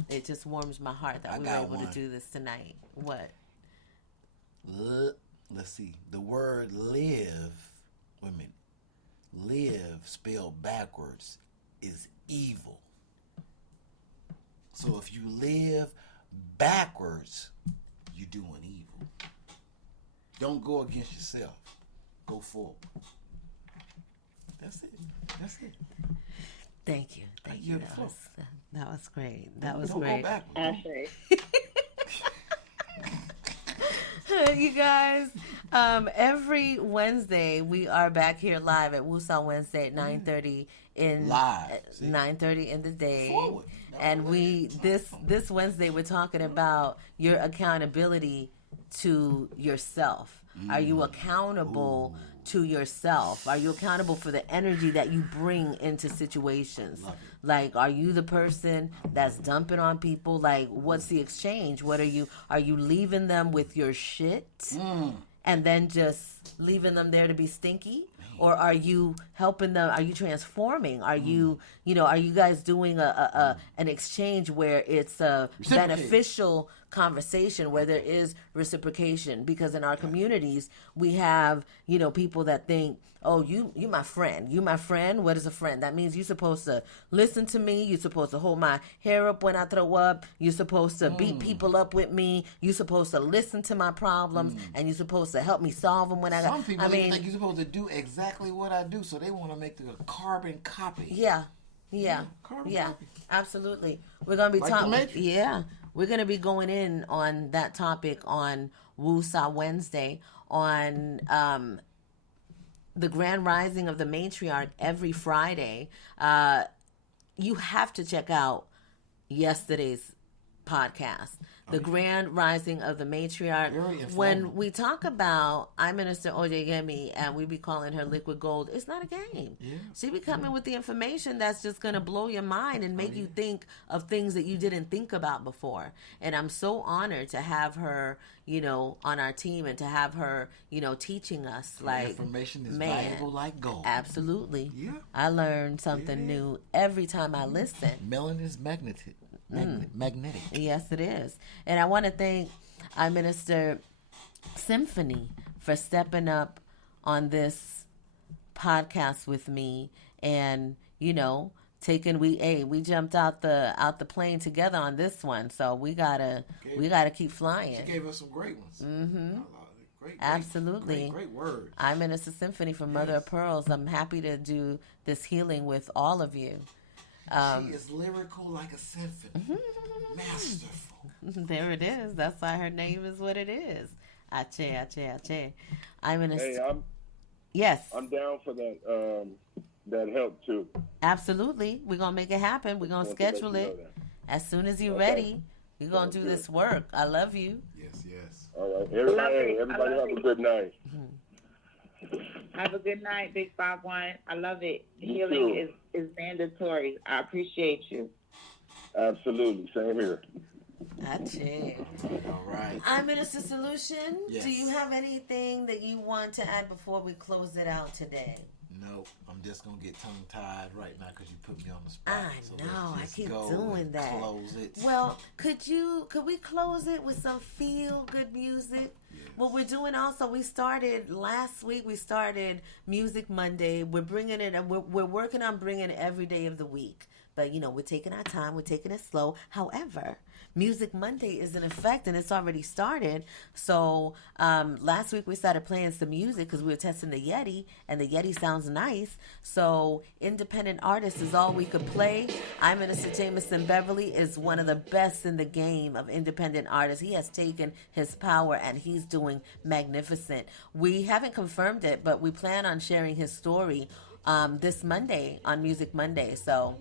it just warms my heart that we were able to do this tonight. What? Let's see. The word live, women, live spelled backwards is evil. So if you live backwards, you're doing evil. Don't go against yourself. Go forward. That's it. Thank you. That was great. That was Don't great. go backwards. Ashley. You guys, every Wednesday we are back here live at Woosah Wednesday at 9:30 in Live. 9:30 in the day. Forward. And this Wednesday we're talking about your accountability to yourself. Are you accountable to yourself? Are you accountable for the energy that you bring into situations? Like, are you the person that's dumping on people? Like, what's the exchange? Are you leaving them with your shit and then just leaving them there to be stinky? Or are you helping them? Are you transforming? Are you guys doing an exchange where it's a beneficial conversation, where there is reciprocation? Because in our communities, we have, people that think, oh, you my friend. You my friend? What is a friend? That means you're supposed to listen to me. You're supposed to hold my hair up when I throw up. You're supposed to beat people up with me. You're supposed to listen to my problems. And you're supposed to help me solve them when I got... Some people think you're supposed to do exactly what I do, so they want to make a carbon copy. Yeah. Carbon copy. Absolutely. We're going to be Like the talking... Matrix. Yeah. We're going to be going in on that topic on Woosah Wednesday on... the Grand Rising of the Matriarch every Friday. You have to check out yesterday's podcast. The Grand Rising of the Matriarch. Very informative. When we talk about, I'm Minister Oyeyemi, and we be calling her Liquid Gold, it's not a game. Yeah. She be coming with the information that's just going to blow your mind and make you think of things that you didn't think about before. And I'm so honored to have her, on our team and to have her, teaching us. Like, information is valuable like gold. Absolutely. Yeah. I learn something new every time I listen. Melanin is magnetic. Yes, it is. And I want to thank our Minister Symphony for stepping up on this podcast with me, and we jumped out the plane together on this one, so we gotta keep flying. She gave us some great ones. Mm-hmm. Absolutely. Great words. I'm Minister Symphony from Mother of Pearls. I'm happy to do this healing with all of you. She is lyrical like a symphony. Masterful. There it is. That's why her name is what it is. Ache. Yes. I'm down for that help too. Absolutely. We're going to make it happen. We're going to schedule it. As soon as you're ready, we're going to do this work. I love you. Yes. All right. Everybody have a good night. Have a good night, Big 5-1. I love it. Healing is mandatory. I appreciate you. Absolutely. Same here. Ache. All right. I'm Minister Solution. Yes. Do you have anything that you want to add before we close it out today? Nope. I'm just going to get tongue-tied right now because you put me on the spot. I know. I keep doing that. Close it. Well, could we close it with some feel-good music? Yes. What we're doing also, last week, we started Music Monday. We're bringing it, and we're working on bringing it every day of the week. But, we're taking our time. We're taking it slow. However, Music Monday is in effect, and it's already started. So last week we started playing some music because we were testing the Yeti, and the Yeti sounds nice. So independent artists is all we could play. I'm Minister Jameson Beverly is one of the best in the game of independent artists. He has taken his power, and he's doing magnificent. We haven't confirmed it, but we plan on sharing his story this Monday on Music Monday. So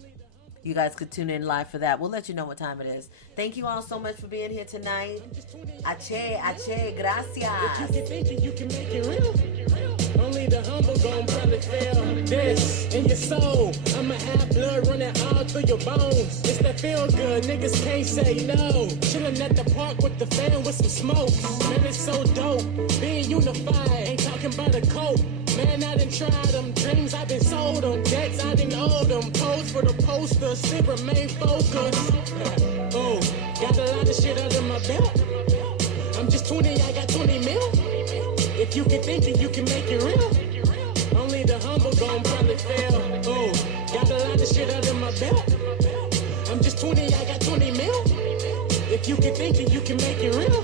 you guys could tune in live for that. We'll let you know what time it is. Thank you all so much for being here tonight. Ache, gracias. If you thinking you can make it real, only the humble gon' probably fail. This in your soul, I'ma have blood running all through your bones. It's that feel good, niggas can't say no. Chillin' at the park with the fan with some smoke. Man, it's so dope, being unified. Ain't talking about a coat. Man, I done tried them dreams, I been sold them. Debts, I done owed them. Pose for the poster, still remain focused. Oh, got a lot of shit under my belt. I'm just 20, I got 20 mil. If you can think it, you can make it real. Only the humble gon' probably fail. Oh, got a lot of shit under my belt. I'm just 20, I got 20 mil. If you can think it, you can make it real.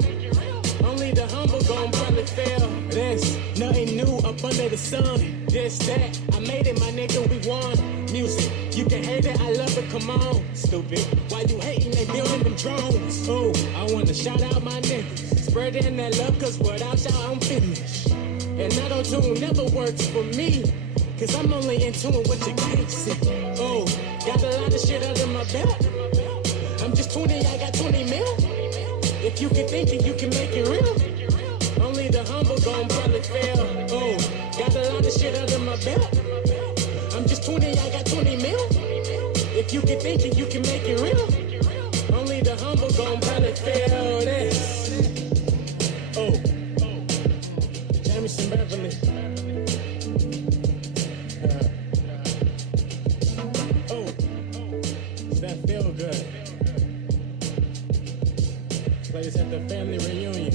Only the humble gon' probably fail. There's nothing new up under the sun. This, that, I made it, my nigga, we won. Music, you can hate it, I love it, come on. Stupid, why you hating, they building them drones. Oh, I wanna shout out my niggas. Spreading that love, cause without y'all, I'm finished. And auto-tune never works for me, cause I'm only in tune with your can't see. Oh, got a lot of shit under my belt. I'm just 20, I got 20 mil. If you can think it, you can make it real. Only the humble gon' probably fail. Oh, got a lot of shit under my belt. I'm just 20, I got 20 mil. If you can think it, you can make it real. Only the humble gon' probably fail. This. Oh, Jamison Beverly. That feel good. Plays at the family reunion.